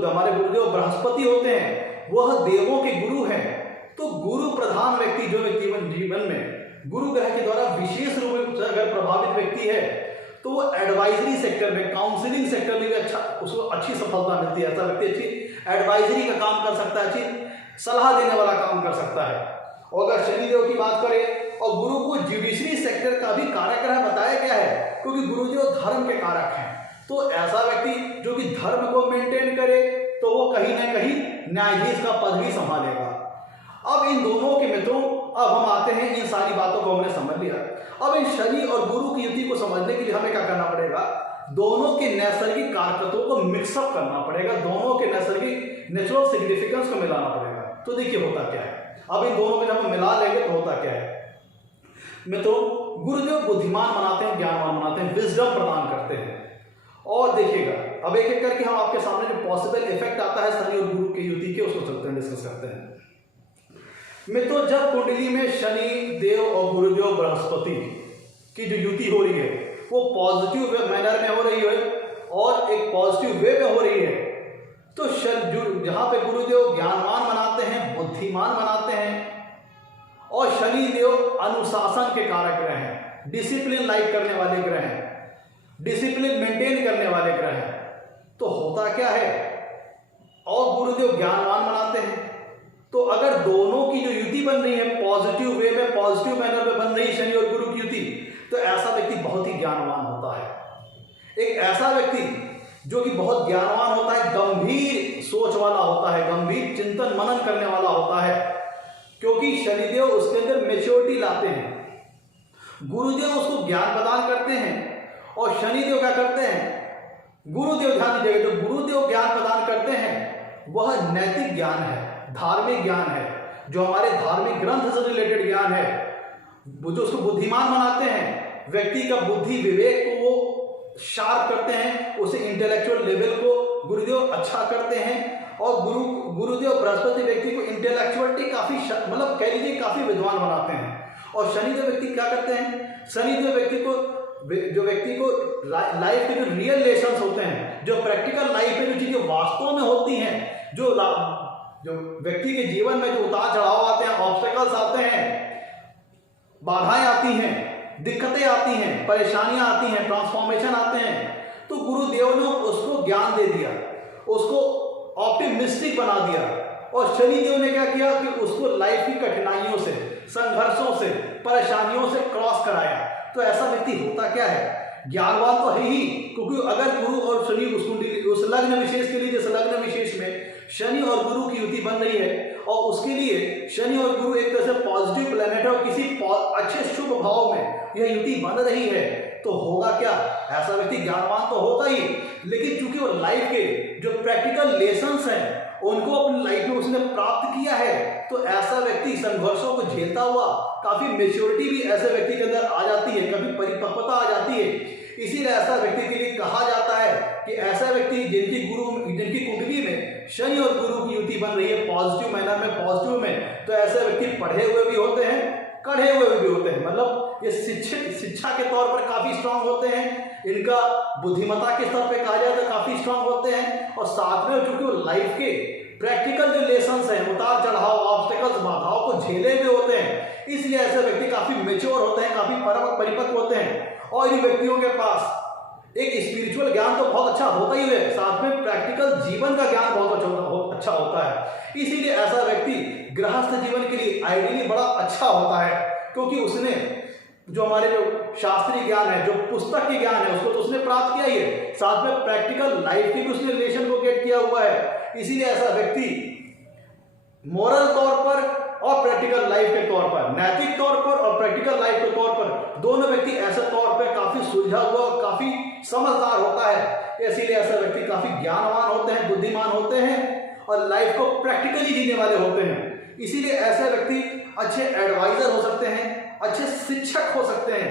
हमारे गुरुदेव बृहस्पति होते हैं वह देवों के गुरु हैं। तो गुरु प्रधान व्यक्ति जो जीवन में गुरु ग्रह के द्वारा विशेष रूप से अगर प्रभावित व्यक्ति है तो वो एडवाइजरी सेक्टर में, काउंसलिंग सेक्टर में भी उसको अच्छी सफलता मिलती है। ऐसा व्यक्ति अच्छी एडवाइजरी का काम कर सकता है, अच्छी सलाह देने वाला काम कर सकता है। और अगर शनिदेव की बात करें, और गुरु को जुडिशरी सेक्टर का भी कारक ग्रह बताया गया है, क्योंकि गुरुदेव धर्म के कारक हैं। तो ऐसा व्यक्ति जो कि धर्म को मेंटेन करे तो वो कहीं ना कहीं न्यायाधीश का पद भी संभालेगा। अब इन दोनों के मित्रों, अब हम आते हैं, इन सारी बातों को हमने समझ लिया। अब इन शनि और गुरु की युति को समझने के लिए हमें क्या करना पड़ेगा, दोनों के नैसर्गिक कारकत्वों को मिक्सअप करना पड़ेगा, दोनों के नैसर्गिक नेचुरल सिग्निफिकेंस को मिलाना पड़ेगा। तो देखिए होता क्या है, अब इन दोनों को जब हम मिला लेंगे तो होता क्या है मित्रों, गुरुदेव बुद्धिमान बनाते हैं, ज्ञानवान बनाते हैं, विजडम प्रदान करते हैं। और देखिएगा, अब एक एक करके हम आपके सामने जो पॉसिबल इफेक्ट आता है शनि और गुरु की युति के, उसको चलते हैं, डिस्कस करते हैं। मित्रों, जब कुंडली में शनि देव और गुरुदेव बृहस्पति की जो युति हो रही है वो पॉजिटिव मैनर में हो रही है और एक पॉजिटिव वे में हो रही है, तो जहां पे गुरुदेव ज्ञानवान बनाते हैं, बुद्धिमान बनाते हैं, और शनि देव अनुशासन के कारक ग्रह हैं, डिसिप्लिन लाइक करने वाले ग्रह हैं, डिसिप्लिन मेंटेन करने वाले ग्रह हैं। तो होता क्या है, और गुरुदेव ज्ञानवान बनाते हैं। तो अगर दोनों की जो युति बन रही है पॉजिटिव वे में, पॉजिटिव मैनर में बन रही है शनि और गुरु की युति, तो ऐसा व्यक्ति बहुत ही ज्ञानवान होता है। एक ऐसा व्यक्ति जो कि बहुत ज्ञानवान होता है, गंभीर सोच वाला होता है, गंभीर चिंतन मनन करने वाला होता है, क्योंकि शनिदेव उसके अंदर मेच्योरिटी लाते हैं। गुरुदेव उसको ज्ञान प्रदान करते हैं और शनिदेव क्या करते हैं, गुरुदेव, ध्यान दीजिएगा, जो गुरुदेव ज्ञान प्रदान करते हैं वह नैतिक ज्ञान है, धार्मिक ज्ञान है, जो हमारे धार्मिक ग्रंथ से रिलेटेड ज्ञान है, जो उसको बुद्धिमान बनाते हैं। व्यक्ति का बुद्धि विवेक को वो शार्प करते हैं, उसे इंटेलेक्चुअल लेवल को गुरुदेव अच्छा करते हैं। और गुरुदेव बृहस्पति व्यक्ति को इंटेलेक्चुअलिटी काफी, मतलब कह लीजिए काफी विद्वान बनाते हैं। और शनिदेव व्यक्ति क्या करते हैं, शनिदेव व्यक्ति को, जो व्यक्ति को लाइफ के जो रियल लेसन्स होते हैं, जो प्रैक्टिकल लाइफ में जो चीजें वास्तव में होती हैं, जो व्यक्ति के जीवन में जो उतार चढ़ाव आते हैं, ऑब्स्टेकल्स आते हैं, बाधाएं आती हैं, दिक्कतें आती हैं, परेशानियां आती हैं, ट्रांसफॉर्मेशन आते हैं, तो गुरुदेव ने उसको ज्ञान दे दिया, उसको ऑप्टिमिस्टिक बना दिया। और शनिदेव ने क्या किया कि उसको लाइफ की कठिनाइयों से, संघर्षों से, परेशानियों से क्रॉस कराया। तो ऐसा व्यक्ति होता क्या है, ज्ञानवान तो है ही, क्योंकि अगर गुरु और शनि उस लग्न विशेष के लिए, जैसे लग्न विशेष में शनि और गुरु की युति बन रही है और उसके लिए शनि और गुरु एक तरह से पॉजिटिव प्लैनेट है और किसी अच्छे शुभ भाव में यह युति बन रही है, तो होगा क्या, ऐसा व्यक्ति ज्ञानवान तो होगा ही, लेकिन चूंकि वो लाइफ के जो प्रैक्टिकल लेसन्स हैं उनको अपनी लाइफ में उसने प्राप्त किया है, तो ऐसा व्यक्ति संघर्षों को झेलता हुआ काफी मेच्योरिटी भी ऐसे व्यक्ति के अंदर आ जाती है, कभी परिपक्वता आ जाती है। इसीलिए ऐसा व्यक्ति के लिए कहा जाता है कि ऐसा व्यक्ति जिनकी कुंडली में शनि और गुरु की युति बन रही है पॉजिटिव मैनर में, पॉजिटिव में, तो ऐसे व्यक्ति पढ़े हुए भी होते हैं, कढ़े हुए भी होते हैं, मतलब ये शिक्षा के तौर पर काफी स्ट्रांग होते हैं, इनका बुद्धिमत्ता के स्तर पे कहा जाए तो काफी स्ट्रांग होते हैं। और साथ में चूंकि वो लाइफ के प्रैक्टिकल जो लेसन्स हैं, उतार चढ़ाव, ऑब्स्टेकल्स, बाधाओं को झेले हुए होते हैं, इसलिए ऐसे व्यक्ति काफी मेच्योर होते हैं, काफी परिपक्व होते हैं। और इन व्यक्तियों के पास एक स्पिरिचुअल ज्ञान तो बहुत अच्छा होता ही है, साथ में प्रैक्टिकल जीवन का ज्ञान बहुत अच्छा होता है। इसीलिए ऐसा व्यक्ति गृहस्थ जीवन के लिए आइडियली बड़ा अच्छा होता है, क्योंकि उसने जो हमारे जो शास्त्रीय ज्ञान है, जो पुस्तक के ज्ञान है, उसको तो उसने प्राप्त किया ही है, साथ में प्रैक्टिकल लाइफ की भी उसने रिलेशन को गेट किया हुआ है। इसीलिए ऐसा व्यक्ति मोरल तौर पर और प्रैक्टिकल लाइफ के तौर पर, नैतिक तौर पर और प्रैक्टिकल लाइफ के तौर पर, दोनों व्यक्ति ऐसे तौर पर काफी सुलझा हुआ और काफी समझदार होता है। इसीलिए ऐसा व्यक्ति काफी ज्ञानवान होते हैं, बुद्धिमान होते हैं और लाइफ को प्रैक्टिकली जीने वाले होते हैं। इसीलिए ऐसे व्यक्ति अच्छे एडवाइजर हो सकते हैं, अच्छे शिक्षक हो सकते हैं,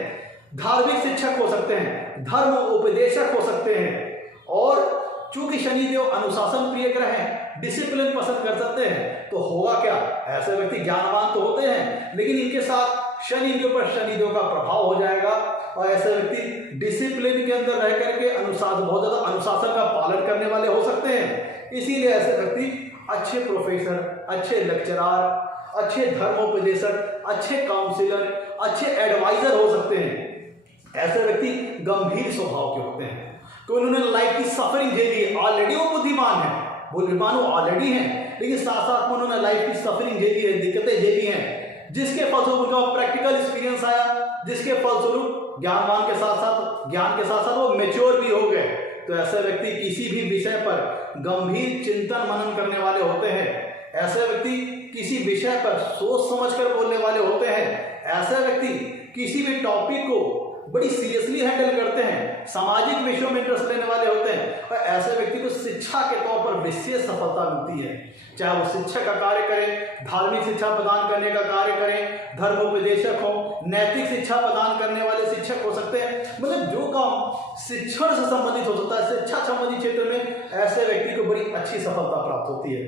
धार्मिक शिक्षक हो सकते हैं, धर्म उपदेशक हो सकते हैं। और चूंकि शनिदेव अनुशासन प्रिय ग्रह हैं, डिसिप्लिन पसंद कर सकते हैं, तो होगा क्या, ऐसे व्यक्ति ज्ञानवान तो होते हैं, लेकिन इनके साथ शनि के ऊपर शनिदेव का प्रभाव हो जाएगा और ऐसे व्यक्ति डिसिप्लिन के अंदर रह करके अनुशासन, बहुत ज्यादा अनुशासन का पालन करने वाले हो सकते हैं। इसीलिए ऐसे व्यक्ति अच्छे प्रोफेसर, अच्छे लेक्चरार, अच्छे धर्मोपदेशक, अच्छे काउंसिलर, अच्छे एडवाइजर हो सकते हैं। ऐसे व्यक्ति गंभीर स्वभाव के होते हैं, तो उन्होंने लाइफ की सफरिंग झेली है, ऑलरेडी वो बुद्धिमान है, बुद्धिमान वो ऑलरेडी हैं, लेकिन साथ साथ में उन्होंने लाइफ की सफरिंग झेली है, दिक्कतें झेली हैं, जिसके फलस्वरूप उनका प्रैक्टिकल एक्सपीरियंस आया, जिसके फलस्वरूप ज्ञान के साथ साथ वो मैच्योर भी हो गए। तो ऐसे व्यक्ति किसी भी विषय पर गंभीर चिंतन मनन करने वाले होते हैं। ऐसे व्यक्ति किसी विषय पर सोच समझकर बोलने वाले होते हैं। ऐसे व्यक्ति किसी भी टॉपिक को बड़ी सीरियसली हैंडल करते हैं, सामाजिक विषयों में इंटरेस्ट लेने वाले होते हैं और ऐसे व्यक्ति को शिक्षा के तौर पर विशेष सफलता मिलती है। चाहे वो शिक्षक का कार्य करें, धार्मिक शिक्षा प्रदान करने का कार्य करें, धर्मोपदेशक हो, नैतिक शिक्षा प्रदान करने वाले शिक्षक हो सकते हैं, मतलब जो काम शिक्षण से संबंधित हो सकता है, शिक्षा संबंधी क्षेत्र में ऐसे व्यक्ति को बड़ी अच्छी सफलता प्राप्त होती है।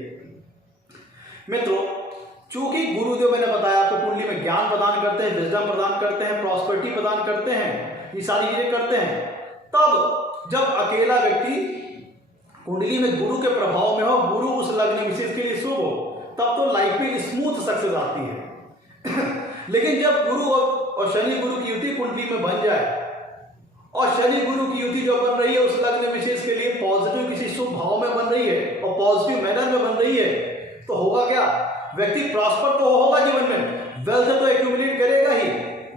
मित्रों, चूंकि गुरुदेव मैंने बताया आपको कुंडली में ज्ञान प्रदान करते हैं, विजडम प्रदान करते हैं, प्रॉस्पेरिटी प्रदान करते हैं, ये सारी चीजें करते हैं, तब जब अकेला व्यक्ति कुंडली में गुरु के प्रभाव में हो, गुरु उस लग्न विशेष के लिए शुभ हो, तब तो लाइफ में स्मूथ सक्सेस आती है। लेकिन जब गुरु और शनि गुरु की युति कुंडली में बन जाए और शनि गुरु की युति जो बन रही है उस लग्न विशेष के लिए पॉजिटिव किसी शुभ भाव में बन रही है और पॉजिटिव मैनर में बन रही है, तो होगा क्या, व्यक्ति प्रॉस्पर तो होगा जीवन में, वेल्थ तो एक्यूमुलेट करेगा ही,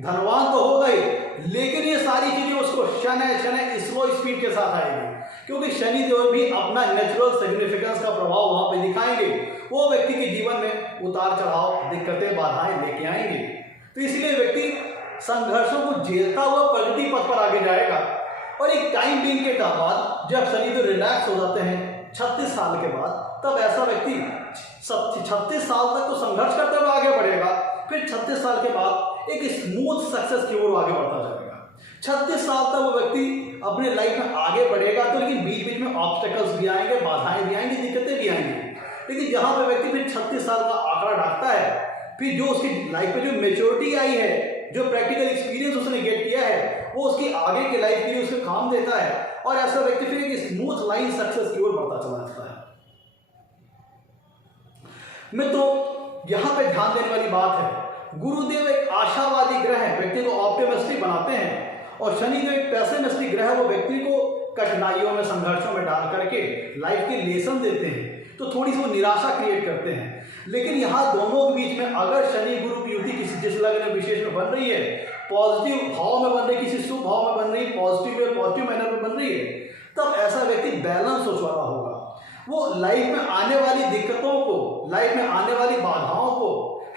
धनवान तो होगा ही, लेकिन ये सारी चीजें उसको शनै स्लो स्पीड के साथ आएगी, क्योंकि शनि देव भी अपना नेचुरल सिग्निफिकेंस का प्रभाव वहां पे दिखाएंगे। वो व्यक्ति के जीवन में उतार चढ़ाव, दिक्कतें, बाधाएं लेके आएंगे। तो इसलिए व्यक्ति संघर्षों को झेलता हुआ प्रगति पथ पर आगे जाएगा और एक टाइम बीइंग के बाद जब शनि देव रिलैक्स हो जाते हैं 36 साल के बाद, तब ऐसा व्यक्ति 36 साल तक तो संघर्ष करते हुए आगे बढ़ेगा, फिर 36 साल के बाद एक स्मूथ सक्सेस की ओर आगे बढ़ता जाएगा। 36 साल तक वो व्यक्ति अपने लाइफ में आगे बढ़ेगा, तो लेकिन बीच बीच में ऑब्स्टेकल्स भी आएंगे, बाधाएं भी आएंगी, दिक्कतें भी आएंगी, लेकिन जहां पे व्यक्ति फिर 36 साल का आंकड़ा ढाकता है, फिर जो उसकी लाइफ में जो मेच्योरिटी आई है, जो प्रैक्टिकल एक्सपीरियंस उसने गेट किया है, वो उसकी आगे के लाइफ के लिए उसको काम देता है और ऐसा व्यक्ति फिर एक स्मूथ लाइन सक्सेस की ओर बढ़ता चला जाता है। मित्रों, यहां पे ध्यान देने वाली बात है, गुरुदेव एक आशावादी ग्रह है, व्यक्ति को ऑप्टिमिस्टिक बनाते हैं और शनि जो एक पेसिमिस्टिक ग्रह है, वो व्यक्ति को कठिनाइयों में, संघर्षों में डाल करके लाइफ के लेसन देते हैं, तो थोड़ी सी वो निराशा क्रिएट करते हैं। लेकिन यहाँ दोनों के बीच में अगर शनि गुरु की युति किसी जिस लग्न विशेष में बन रही है, पॉजिटिव भाव में बन रही, किसी शुभ भाव में बन रही, पॉजिटिव मैनर में बन रही है, तब ऐसा व्यक्ति बैलेंस सोच वाला होगा। वो लाइफ में आने वाली दिक्कतों को, लाइफ में आने वाली बाधाओं को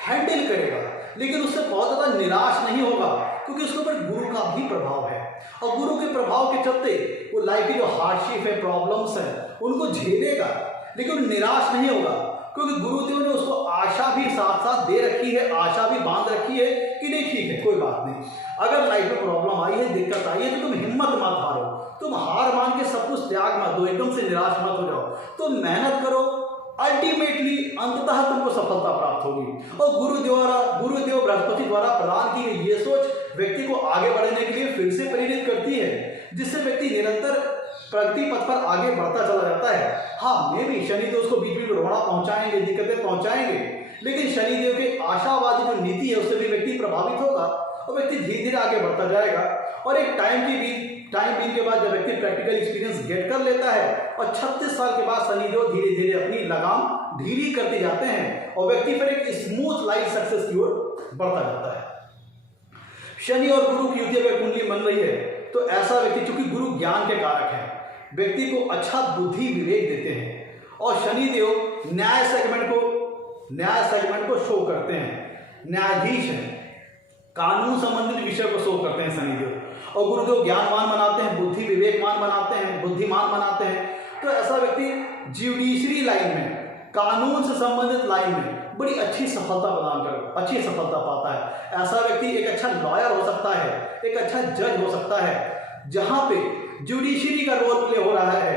हैंडल करेगा, लेकिन उससे बहुत ज्यादा निराश नहीं होगा, क्योंकि उसके ऊपर गुरु का भी प्रभाव है और गुरु के प्रभाव के चलते वो लाइफ की जो हार्डशिप है, प्रॉब्लम्स है, उनको झेलेगा, लेकिन निराश नहीं होगा, क्योंकि गुरुदेव ने उसको आशा भी साथ साथ दे रखी है, आशा भी बांध रखी है कि नहीं ठीक है, कोई बात नहीं, अगर लाइफ में प्रॉब्लम आई है, दिक्कत आई है, तो तुम हिम्मत मत हारो, तुम हार मान के सब कुछ त्याग मत दो, एकदम से निराश मत हो जाओ, तुम मेहनत करो, अल्टीमेटली अंततः तुमको सफलता प्राप्त होगी। और गुरुदेव बृहस्पति द्वारा प्रदान की गई ये सोच व्यक्ति को आगे बढ़ने के लिए फिर से प्रेरित करती है, जिससे व्यक्ति निरंतर प्रगति पथ पर आगे बढ़ता चला जाता है। हाँ, मे भी शनिदेव उसको बीच में रोड़ा पहुंचाएंगे, दिक्कतें पहुंचाएंगे, लेकिन शनिदेव के आशावादी जो नीति है उससे भी व्यक्ति प्रभावित होगा और व्यक्ति धीरे धीरे आगे बढ़ता जाएगा। और एक टाइम बीत के बाद जब व्यक्ति प्रैक्टिकल एक्सपीरियंस गेट कर लेता है और 36 साल के बाद शनिदेव धीरे धीरे अपनी लगाम ढीली करते जाते हैं और व्यक्ति फिर एक स्मूथ लाइफ सक्सेस की ओर बढ़ता जाता है। शनि और गुरु की युति अगर कुंडली बन रही है तो ऐसा व्यक्ति, चूंकि गुरु ज्ञान के कारक है, व्यक्ति को अच्छा बुद्धि विवेक देते हैं और शनिदेव न्याय सेगमेंट को शो करते हैं, न्यायाधीश हैं, कानून संबंधित विषय को शो करते हैं शनिदेव। और गुरुदेव ज्ञानवान बनाते हैं, बुद्धि विवेकवान बनाते हैं, बुद्धिमान बनाते हैं। तो ऐसा व्यक्ति ज्यूडिशरी लाइन में, कानून से संबंधित लाइन में बड़ी अच्छी सफलता पाता है। ऐसा व्यक्ति एक अच्छा लॉयर हो सकता है, एक अच्छा जज हो सकता है। जहां पे ज्यूडिशरी का रोल प्ले हो रहा है,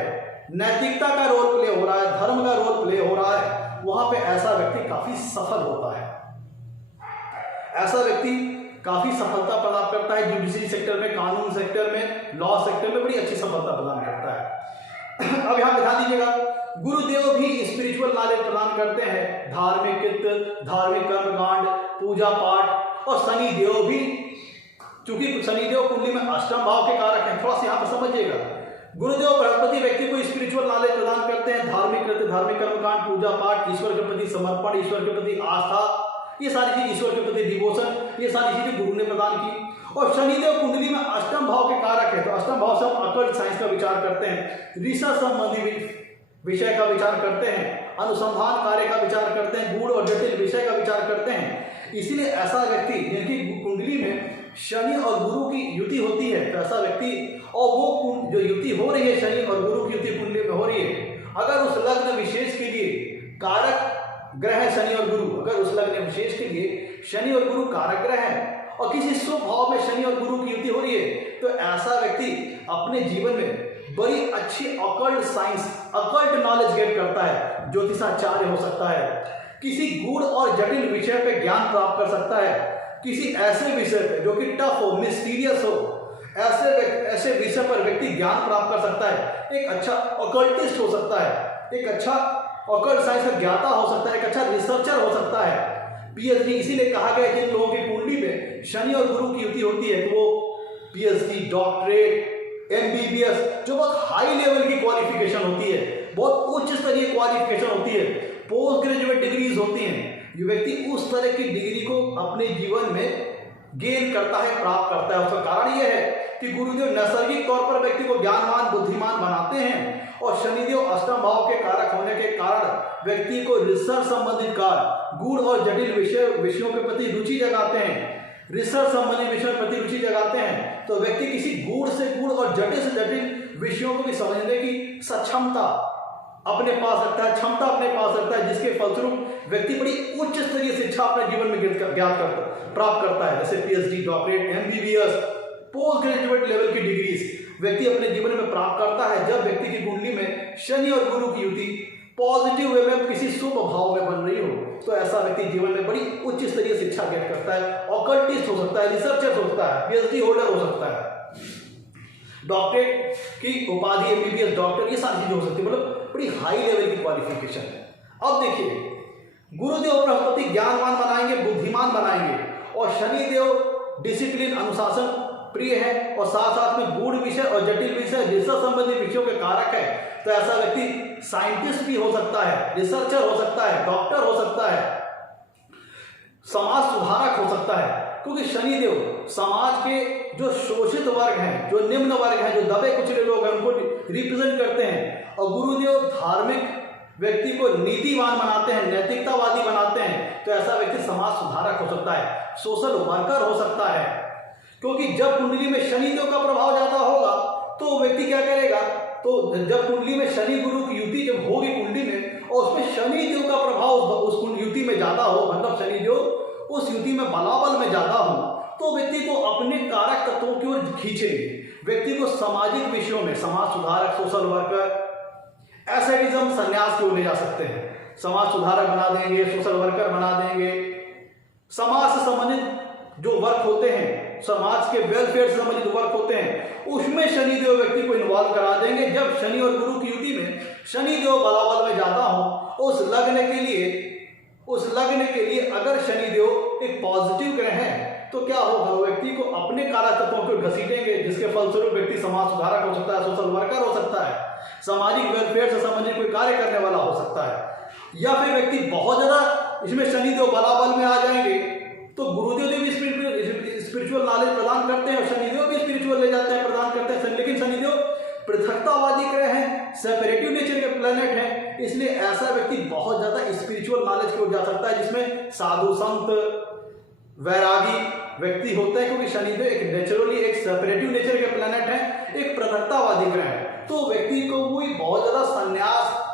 नैतिकता का रोल प्ले हो रहा है, धर्म का रोल प्ले हो रहा है, वहां पे ऐसा व्यक्ति काफी सफल होता है। ऐसा व्यक्ति काफी सफलता प्रदान करता है ज्यूडिशरी सेक्टर में, कानून सेक्टर में, लॉ सेक्टर में बड़ी अच्छी सफलता प्रदान करता है। अब यहां पे ध्यान दीजिएगा, गुरुदेव भी स्पिरिचुअल नॉलेज प्रदान करते हैं, धार्मिक कृत्य, धार्मिक कर्मकांड, पूजा पाठ। और शनिदेव भी, चूंकि शनिदेव कुंडली में अष्टम भाव के कारक हैं, थोड़ा सा यहाँ पर समझिएगा। गुरुदेव बृहस्पति व्यक्ति को स्पिरिचुअल नॉलेज प्रदान करते हैं, धार्मिक कृत्य, धार्मिक कर्मकांड, पूजा पाठ, ईश्वर के प्रति समर्पण, ईश्वर के प्रति आस्था, ये सारी चीज, ईश्वर के प्रति डिवोशन, ये सारी चीजें गुरु ने प्रदान की। और शनिदेव कुंडली में अष्टम भाव के कारक है, तो अष्टम भाव से हम अकल्ट साइंस का विचार करते हैं, रिसर्च संबंधी विषय का विचार करते हैं, अनुसंधान कार्य का विचार करते हैं, गूढ़ और जटिल विषय का विचार करते हैं। इसीलिए ऐसा व्यक्ति जिनकी कुंडली में शनि और गुरु की युति होती है, तो ऐसा व्यक्ति, और वो जो युति हो रही है शनि और गुरु की युति कुंडली में हो रही है, अगर उस लग्न विशेष के लिए कारक ग्रह है शनि और गुरु, अगर उस लग्न विशेष के लिए शनि और गुरु कारक ग्रह हैं और किसी शुभ भाव में शनि और गुरु की युति हो रही है, तो ऐसा व्यक्ति अपने जीवन में बड़ी अच्छी occult science, occult knowledge get करता है, ज्योतिषाचार्य हो सकता है, किसी गूढ़ और जटिल विषय पे ज्ञान प्राप्त कर सकता है, किसी ऐसे विषय पे जो कि टफ हो, मिस्टीरियस हो, ऐसे विषय पर व्यक्ति ज्ञान प्राप्त कर सकता है, एक अच्छा अकल्टिस्ट हो सकता है, एक अच्छा अकल्ट साइंस का ज्ञाता हो सकता है, एक अच्छा रिसर्चर हो सकता है, पीएचडी। इसीलिए कहा गया है जिन लोगों की कुंडली में शनि और गुरु की युति होती है तो वो पीएचडी, डॉक्टरेट, एमबीबीएस, जो बहुत हाई लेवल की क्वालिफिकेशन होती है, बहुत उच्च स्तरीय क्वालिफिकेशन होती है, पोस्ट ग्रेजुएट डिग्रीज होती हैं, ये व्यक्ति उस तरह की डिग्री को अपने जीवन में गेन करता है, प्राप्त करता है। उसका कारण यह है कि गुरुदेव नैसर्गिक तौर पर व्यक्ति को ज्ञानवान, बुद्धिमान बनाते हैं और शनिदेव अष्टम भाव के कारक होने के कारण व्यक्ति को रिसर्च संबंधित कार्य, गूढ़ और जटिल विषयों के प्रति रुचि जगाते हैं, रिसर्च संबंधी विषयों के प्रति रुचि जगाते हैं। तो व्यक्ति किसी गूढ़ से गूढ़ और जटिल से जटिल विषयों को भी समझने की सक्षमता अपने पास रखता है, क्षमता अपने पास रखता है, जिसके फलस्वरूप व्यक्ति बड़ी उच्च स्तरीय शिक्षा अपने जीवन में प्राप्त करता है, जैसे PhD, doctorate, MBBS, post graduate level की डिग्रीज व्यक्ति अपने जीवन में प्राप्त करता है जब व्यक्ति की कुंडली में शनि और गुरु की युति पॉजिटिव वे में किसी शुभ भाव में बन रही हो। तो ऐसा व्यक्ति जीवन में बड़ी उच्च स्तरीय शिक्षा गेट करता है, ऑकल्टिस्ट हो सकता है, रिसर्चर हो सकता है, पीएचडी होल्डर हो सकता है, डॉक्टरेट की उपाधि, एमबीबीएस, डॉक्टर, ये सारी चीजें हो सकती है, मतलब बड़ी हाई लेवल की क्वालिफिकेशन है। अब देखिए, गुरुदेव बृहस्पति ज्ञानवान बनाएंगे, बुद्धिमान बनाएंगे, और शनिदेव डिसिप्लिन, अनुशासन प्रिय है, और साथ साथ में गूढ़ विषय और जटिल विषय, रिसर्च संबंधी विषयों के कारक है। तो ऐसा व्यक्ति साइंटिस्ट भी हो सकता है, रिसर्चर हो सकता है, डॉक्टर हो सकता है, समाज सुधारक हो सकता है, क्योंकि शनिदेव समाज के जो शोषित वर्ग हैं, जो निम्न वर्ग हैं, जो दबे कुचले लोग हैं, उनको रिप्रेजेंट करते हैं। और गुरुदेव धार्मिक व्यक्ति को नीतिवान बनाते हैं, नैतिकतावादी बनाते हैं। तो ऐसा व्यक्ति समाज सुधारक हो सकता है, सोशल वर्कर हो सकता है, क्योंकि जब कुंडली में शनिदेव का प्रभाव ज्यादा होगा तो व्यक्ति क्या करेगा, तो जब कुंडली में शनि गुरु की युति जब होगी कुंडली में, और उसमें शनिदेव का प्रभाव उस युति में ज्यादा हो, मतलब शनिदेव उस युति में बलाबल में ज्यादा हो, तो व्यक्ति को अपने कारक तत्वों की ओर खींचेंगे। व्यक्ति को सामाजिक विषयों में समाज सुधारक, सोशल वर्कर, एसेटिज्म, संन्यास की ओर ले जा सकते हैं। समाज सुधारक बना देंगे, सोशल वर्कर बना देंगे, समाज से संबंधित जो वर्क होते हैं, समाज के वेलफेयर से संबंधित वर्क होते हैं, उसमें शनिदेव व्यक्ति को इन्वॉल्व करा देंगे। जब शनि और गुरु की युति में शनिदेव बलाबल में ज्यादा हो, उस लग्न के लिए अगर शनिदेव एक पॉजिटिव ग्रह है, तो क्या होगा, व्यक्ति को अपने कारक तत्वों को घसीटेंगे, जिसके फलस्वरूप व्यक्ति समाज सुधारक हो सकता है, सोशल वर्कर हो सकता है, सामाजिक वेलफेयर से संबंधित कोई कार्य करने वाला हो सकता है, या फिर व्यक्ति बहुत ज्यादा इसमें शनिदेव बलाबल में आ जाएंगे तो गुरुदेव भी स्पिरिचुअल नॉलेज प्रदान करते हैं और शनिदेव भी स्पिरिचुअल ले जाते हैं, प्रदान करते हैं। लेकिन शनिदेव पृथकतावादी ग्रह हैं, सेपरेटिव नेचर के प्लेनेट हैं, इसलिए ऐसा व्यक्ति बहुत ज्यादा स्पिरिचुअल नॉलेज की ओर जा सकता है, जिसमें साधु संत वैरागी व्यक्ति होते हैं, क्योंकि शनिदेव एक नेचुरली एक सेपरेटिव नेचर के प्लेनेट है, एक पृथकतावादी ग्रह है। तो व्यक्ति को कोई बहुत ज्यादा संन्यास,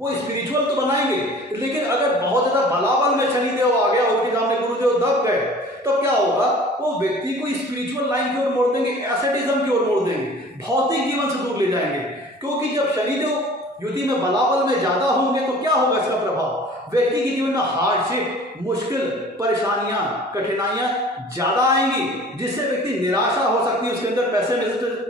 वो स्पिरिचुअल तो बनाएंगे, लेकिन अगर बहुत ज्यादा बलाबल में शनिदेव आ गया, उनके सामने गुरुदेव दब गए, तो क्या होगा, वो व्यक्ति को स्पिरिचुअल लाइन की ओर मोड़ देंगे, एसेटिज्म की ओर मोड़ देंगे, भौतिक जीवन से दूर ले जाएंगे। क्योंकि जब शनिदेव युति में बलाबल में ज्यादा होंगे तो क्या होगा, इसका प्रभाव व्यक्ति के जीवन में हार्डशिप, मुश्किल, परेशानियां, कठिनाइयां ज्यादा आएंगी, जिससे व्यक्ति निराशा हो सकती है, उसके अंदर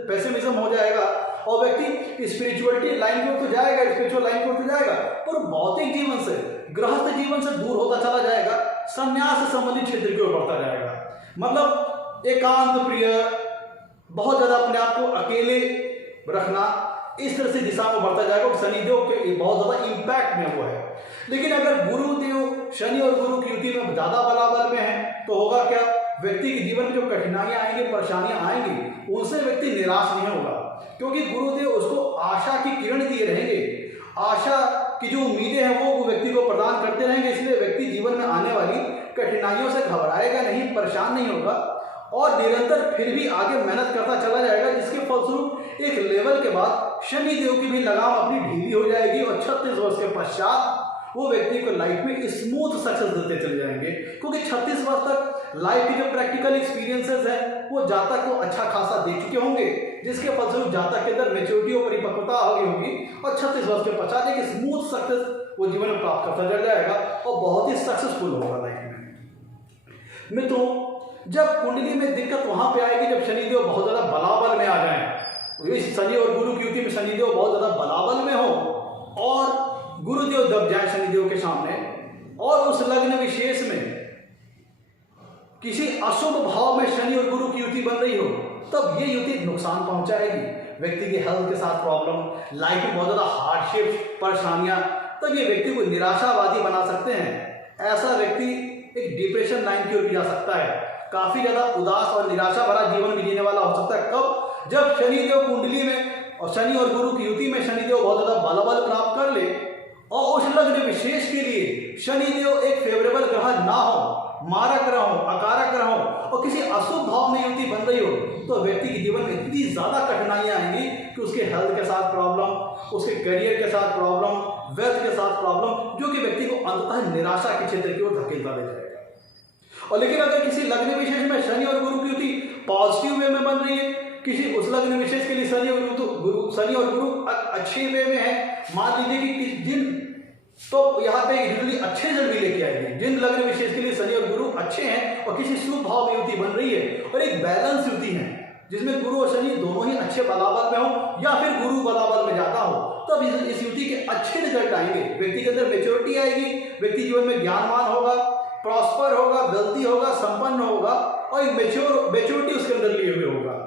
पेसिमिज्म हो जाएगा और व्यक्ति स्पिरिचुअलिटी लाइन की ओर तो जाएगा, स्पिरिचुअल लाइन की ओर तो जाएगा, पर भौतिक जीवन से, गृहस्थ जीवन से दूर होता चला जाएगा, संन्यास से संबंधित क्षेत्र की ओर बढ़ता जाएगा। मतलब एकांत प्रिय, बहुत ज्यादा अपने आप को अकेले रखना, इस तरह से दिशा में बढ़ता जाएगा और शनिदेव के बहुत ज्यादा इंपैक्ट में हुआ है। लेकिन अगर गुरुदेव शनि और गुरु की युति में ज्यादा बलाबल में है तो होगा क्या, व्यक्ति के जीवन में जो कठिनाइयां आएंगी, परेशानियां आएंगी, उनसे व्यक्ति निराश नहीं होगा, क्योंकि गुरुदेव उसको आशा की किरण दिए रहेंगे, आशा की जो उम्मीदें हैं वो व्यक्ति को प्रदान करते रहेंगे। इसलिए व्यक्ति जीवन में आने वाली कठिनाइयों से घबराएगा नहीं, परेशान नहीं होगा और निरंतर फिर भी आगे मेहनत करता चला जाएगा, जिसके फलस्वरूप एक लेवल के बाद शनिदेव की भी लगाम अपनी ढीली हो जाएगी और 36 वर्ष के पश्चात वो व्यक्ति को लाइफ में स्मूथ सक्सेस देते चले जाएंगे। क्योंकि 36 वर्ष तक लाइफ की जो प्रैक्टिकल एक्सपीरियंसेस है वो जातक को अच्छा खासा दे चुके होंगे, जिसके फलस्वरूप जातक के अंदर मेच्योरिटी और परिपक्वता आ गई होगी और 36 वर्ष के पश्चात एक स्मूथ सक्सेस वो जीवन में प्राप्त करता चल जाएगा और बहुत ही सक्सेसफुल होगा लाइफ में। मित्रों, जब कुंडली में दिक्कत वहां पे आएगी जब शनिदेव बहुत ज्यादा बलाबल में आ जाए। इस शनि और गुरु की युति में शनिदेव बहुत ज्यादा बलाबल में हो और गुरुदेव दब जाए शनिदेव के सामने और उस लग्न विशेष में किसी अशुभ भाव में शनि और गुरु की युति बन रही हो, तब ये युति नुकसान पहुंचाएगी। व्यक्ति के हेल्थ के साथ प्रॉब्लम, लाइफ में बहुत ज्यादा हार्डशिप, परेशानियां, तब ये व्यक्ति को निराशावादी बना सकते हैं। ऐसा व्यक्ति एक डिप्रेशन लाइन की ओर भी जा सकता है, काफी ज्यादा उदास और निराशा भरा जीवन भी जीने वाला हो सकता है। कब, जब शनिदेव कुंडली में और शनि और गुरु की युति में शनिदेव बहुत ज्यादा बलाबल प्राप्त कर ले और उस लग्न विशेष के लिए शनिदेव एक फेवरेबल ग्रह ना हो, मारक ग्रह हो, अकारक ग्रह हो और किसी अशुभ भाव में युति बन रही हो, तो व्यक्ति के जीवन में इतनी ज्यादा कठिनाइयां आएंगी कि उसके हेल्थ के साथ प्रॉब्लम, उसके करियर के साथ प्रॉब्लम, वेल्थ के साथ प्रॉब्लम, जो कि व्यक्ति को अंततः निराशा के क्षेत्र की ओर धकेलता ले जाएगा। और लेकिन अगर किसी लग्न विशेष में शनि और गुरु की युति पॉजिटिव वे में बन रही है, किसी उस लग्न विशेष के लिए शनि और गुरु अच्छे वे में है, मान लीजिए कि जिन, तो यहाँ पे यूजुअली अच्छे रिजल्ट भी लेके आएंगे। जिन लग्न विशेष के लिए शनि और गुरु अच्छे हैं और किसी शुभ भाव में युति बन रही है और एक बैलेंस युति है जिसमें गुरु और शनि दोनों ही अच्छे बलाबल में हो या फिर गुरु बलाबल में जाता हो, तब इस युति के अच्छे रिजल्ट आएंगे। व्यक्ति के अंदर मेच्योरिटी आएगी, व्यक्ति जीवन में ज्ञानवान होगा, प्रॉस्पर होगा, गलती होगा, संपन्न होगा और एक मेच्योरिटी उसके अंदर लिए हुए होगा।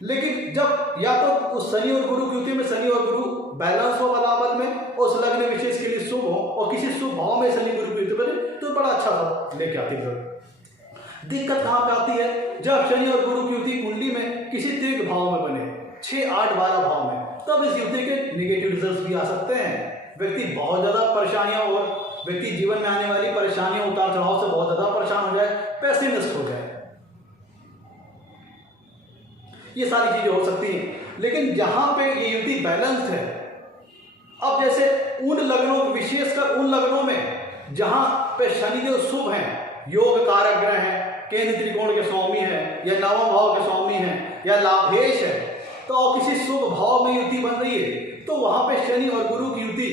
लेकिन जब या तो उस शनि और गुरु की युति में शनि और गुरु बैलेंस हो बलाबल में, उस लग्न विशेष के लिए शुभ हो और किसी शुभ भाव में शनि गुरु की युति बने, तो बड़ा अच्छा था लेके आती है। दिक्कत कहाँ पे आती है, जब शनि और गुरु की युति कुंडली में किसी तीर्थ भाव में बने, 6, 8, 12 भाव में, तब इस युति के नेगेटिव रिजल्ट भी आ सकते हैं। व्यक्ति बहुत ज्यादा परेशानियां हो, व्यक्ति जीवन में आने वाली परेशानियों, उतार चढ़ाव से बहुत ज्यादा परेशान हो जाए, पेसिमिस्ट हो जाए, ये सारी चीजें हो सकती हैं। लेकिन जहां पे ये युति बैलेंस्ड है, अब जैसे उन लग्नों, विशेषकर उन लग्नों में जहां पे शनिदेव शुभ हैं, योग कारक ग्रह हैं, केंद्र त्रिकोण के स्वामी है या नवम भाव के स्वामी है या लाभेश है, तो किसी शुभ भाव में युति बन रही है, तो वहां पे शनि और गुरु की युति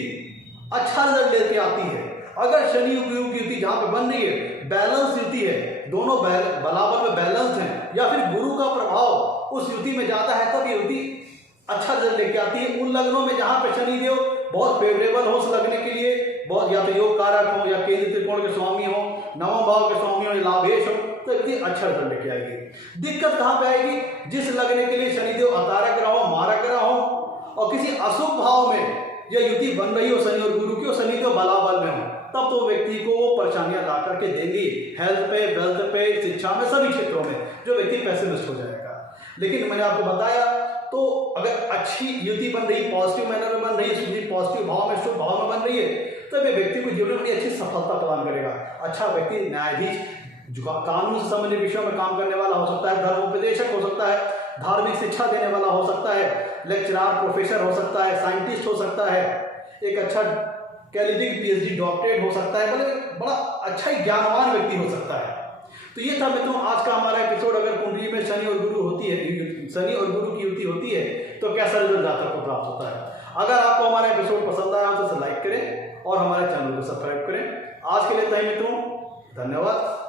अच्छा रिजल्ट लेके आती है। अगर शनि और गुरु की युति जहां पे बन रही है, बैलेंस युति है, दोनों बराबर में बैलेंस हैं, या फिर गुरु का प्रभाव उस युति में जाता है, तब ये युति अच्छा रिजल्ट लेके आती है। उन लग्नों में जहां पे शनिदेव बहुत फेवरेबल हो उस लग्न के लिए, बहुत या तो योग कारक हो या केंद्र त्रिकोण के स्वामी हो, नवम भाव के स्वामी हो या लाभेश हो, तो व्यक्ति अच्छा रिजल्ट लेके आएगी। दिक्कत कहाँ पे आएगी? जिस लगने के लिए शनिदेव अकारक ग्रह हो, मारक ग्रह हो और किसी अशुभ भाव में यह युति बन रही हो शनि और गुरु की, और शनिदेव बलाबल में हो, तब तो व्यक्ति को वो परेशानियां ला करके देंगी, हेल्थ पे, वेल्थ पे, शिक्षा में, सभी क्षेत्रों में जो व्यक्ति पैसिमिस्ट हो जाएगा। लेकिन मैंने आपको बताया, तो अगर अच्छी युति बन रही, पॉजिटिव मैनर में बन रही है, पॉजिटिव भाव में, शुभ भाव में बन रही है, तो वे व्यक्ति को जीवन में बड़ी अच्छी सफलता प्रदान करेगा। अच्छा व्यक्ति न्यायाधीश, जो कानून से संबंधित विषयों में काम करने वाला हो सकता है, धर्मोपदेशक हो सकता है, धार्मिक शिक्षा देने वाला हो सकता है, लेक्चरर, प्रोफेसर हो सकता है, साइंटिस्ट हो सकता है, एक अच्छा कह लीजिए PhD डॉक्टरेट हो सकता है, मतलब बड़ा अच्छा ही ज्ञानवान व्यक्ति हो सकता है। तो ये था मित्रों आज का हमारा एपिसोड। अगर कुंडली में शनि और गुरु होती है, शनि और गुरु की युति होती है, तो कैसा रिजल्ट जातक को प्राप्त होता है। अगर आपको हमारा एपिसोड पसंद आया तो इसे लाइक करें और हमारे चैनल को सब्सक्राइब करें। आज के लिए इतना ही मित्रों, धन्यवाद।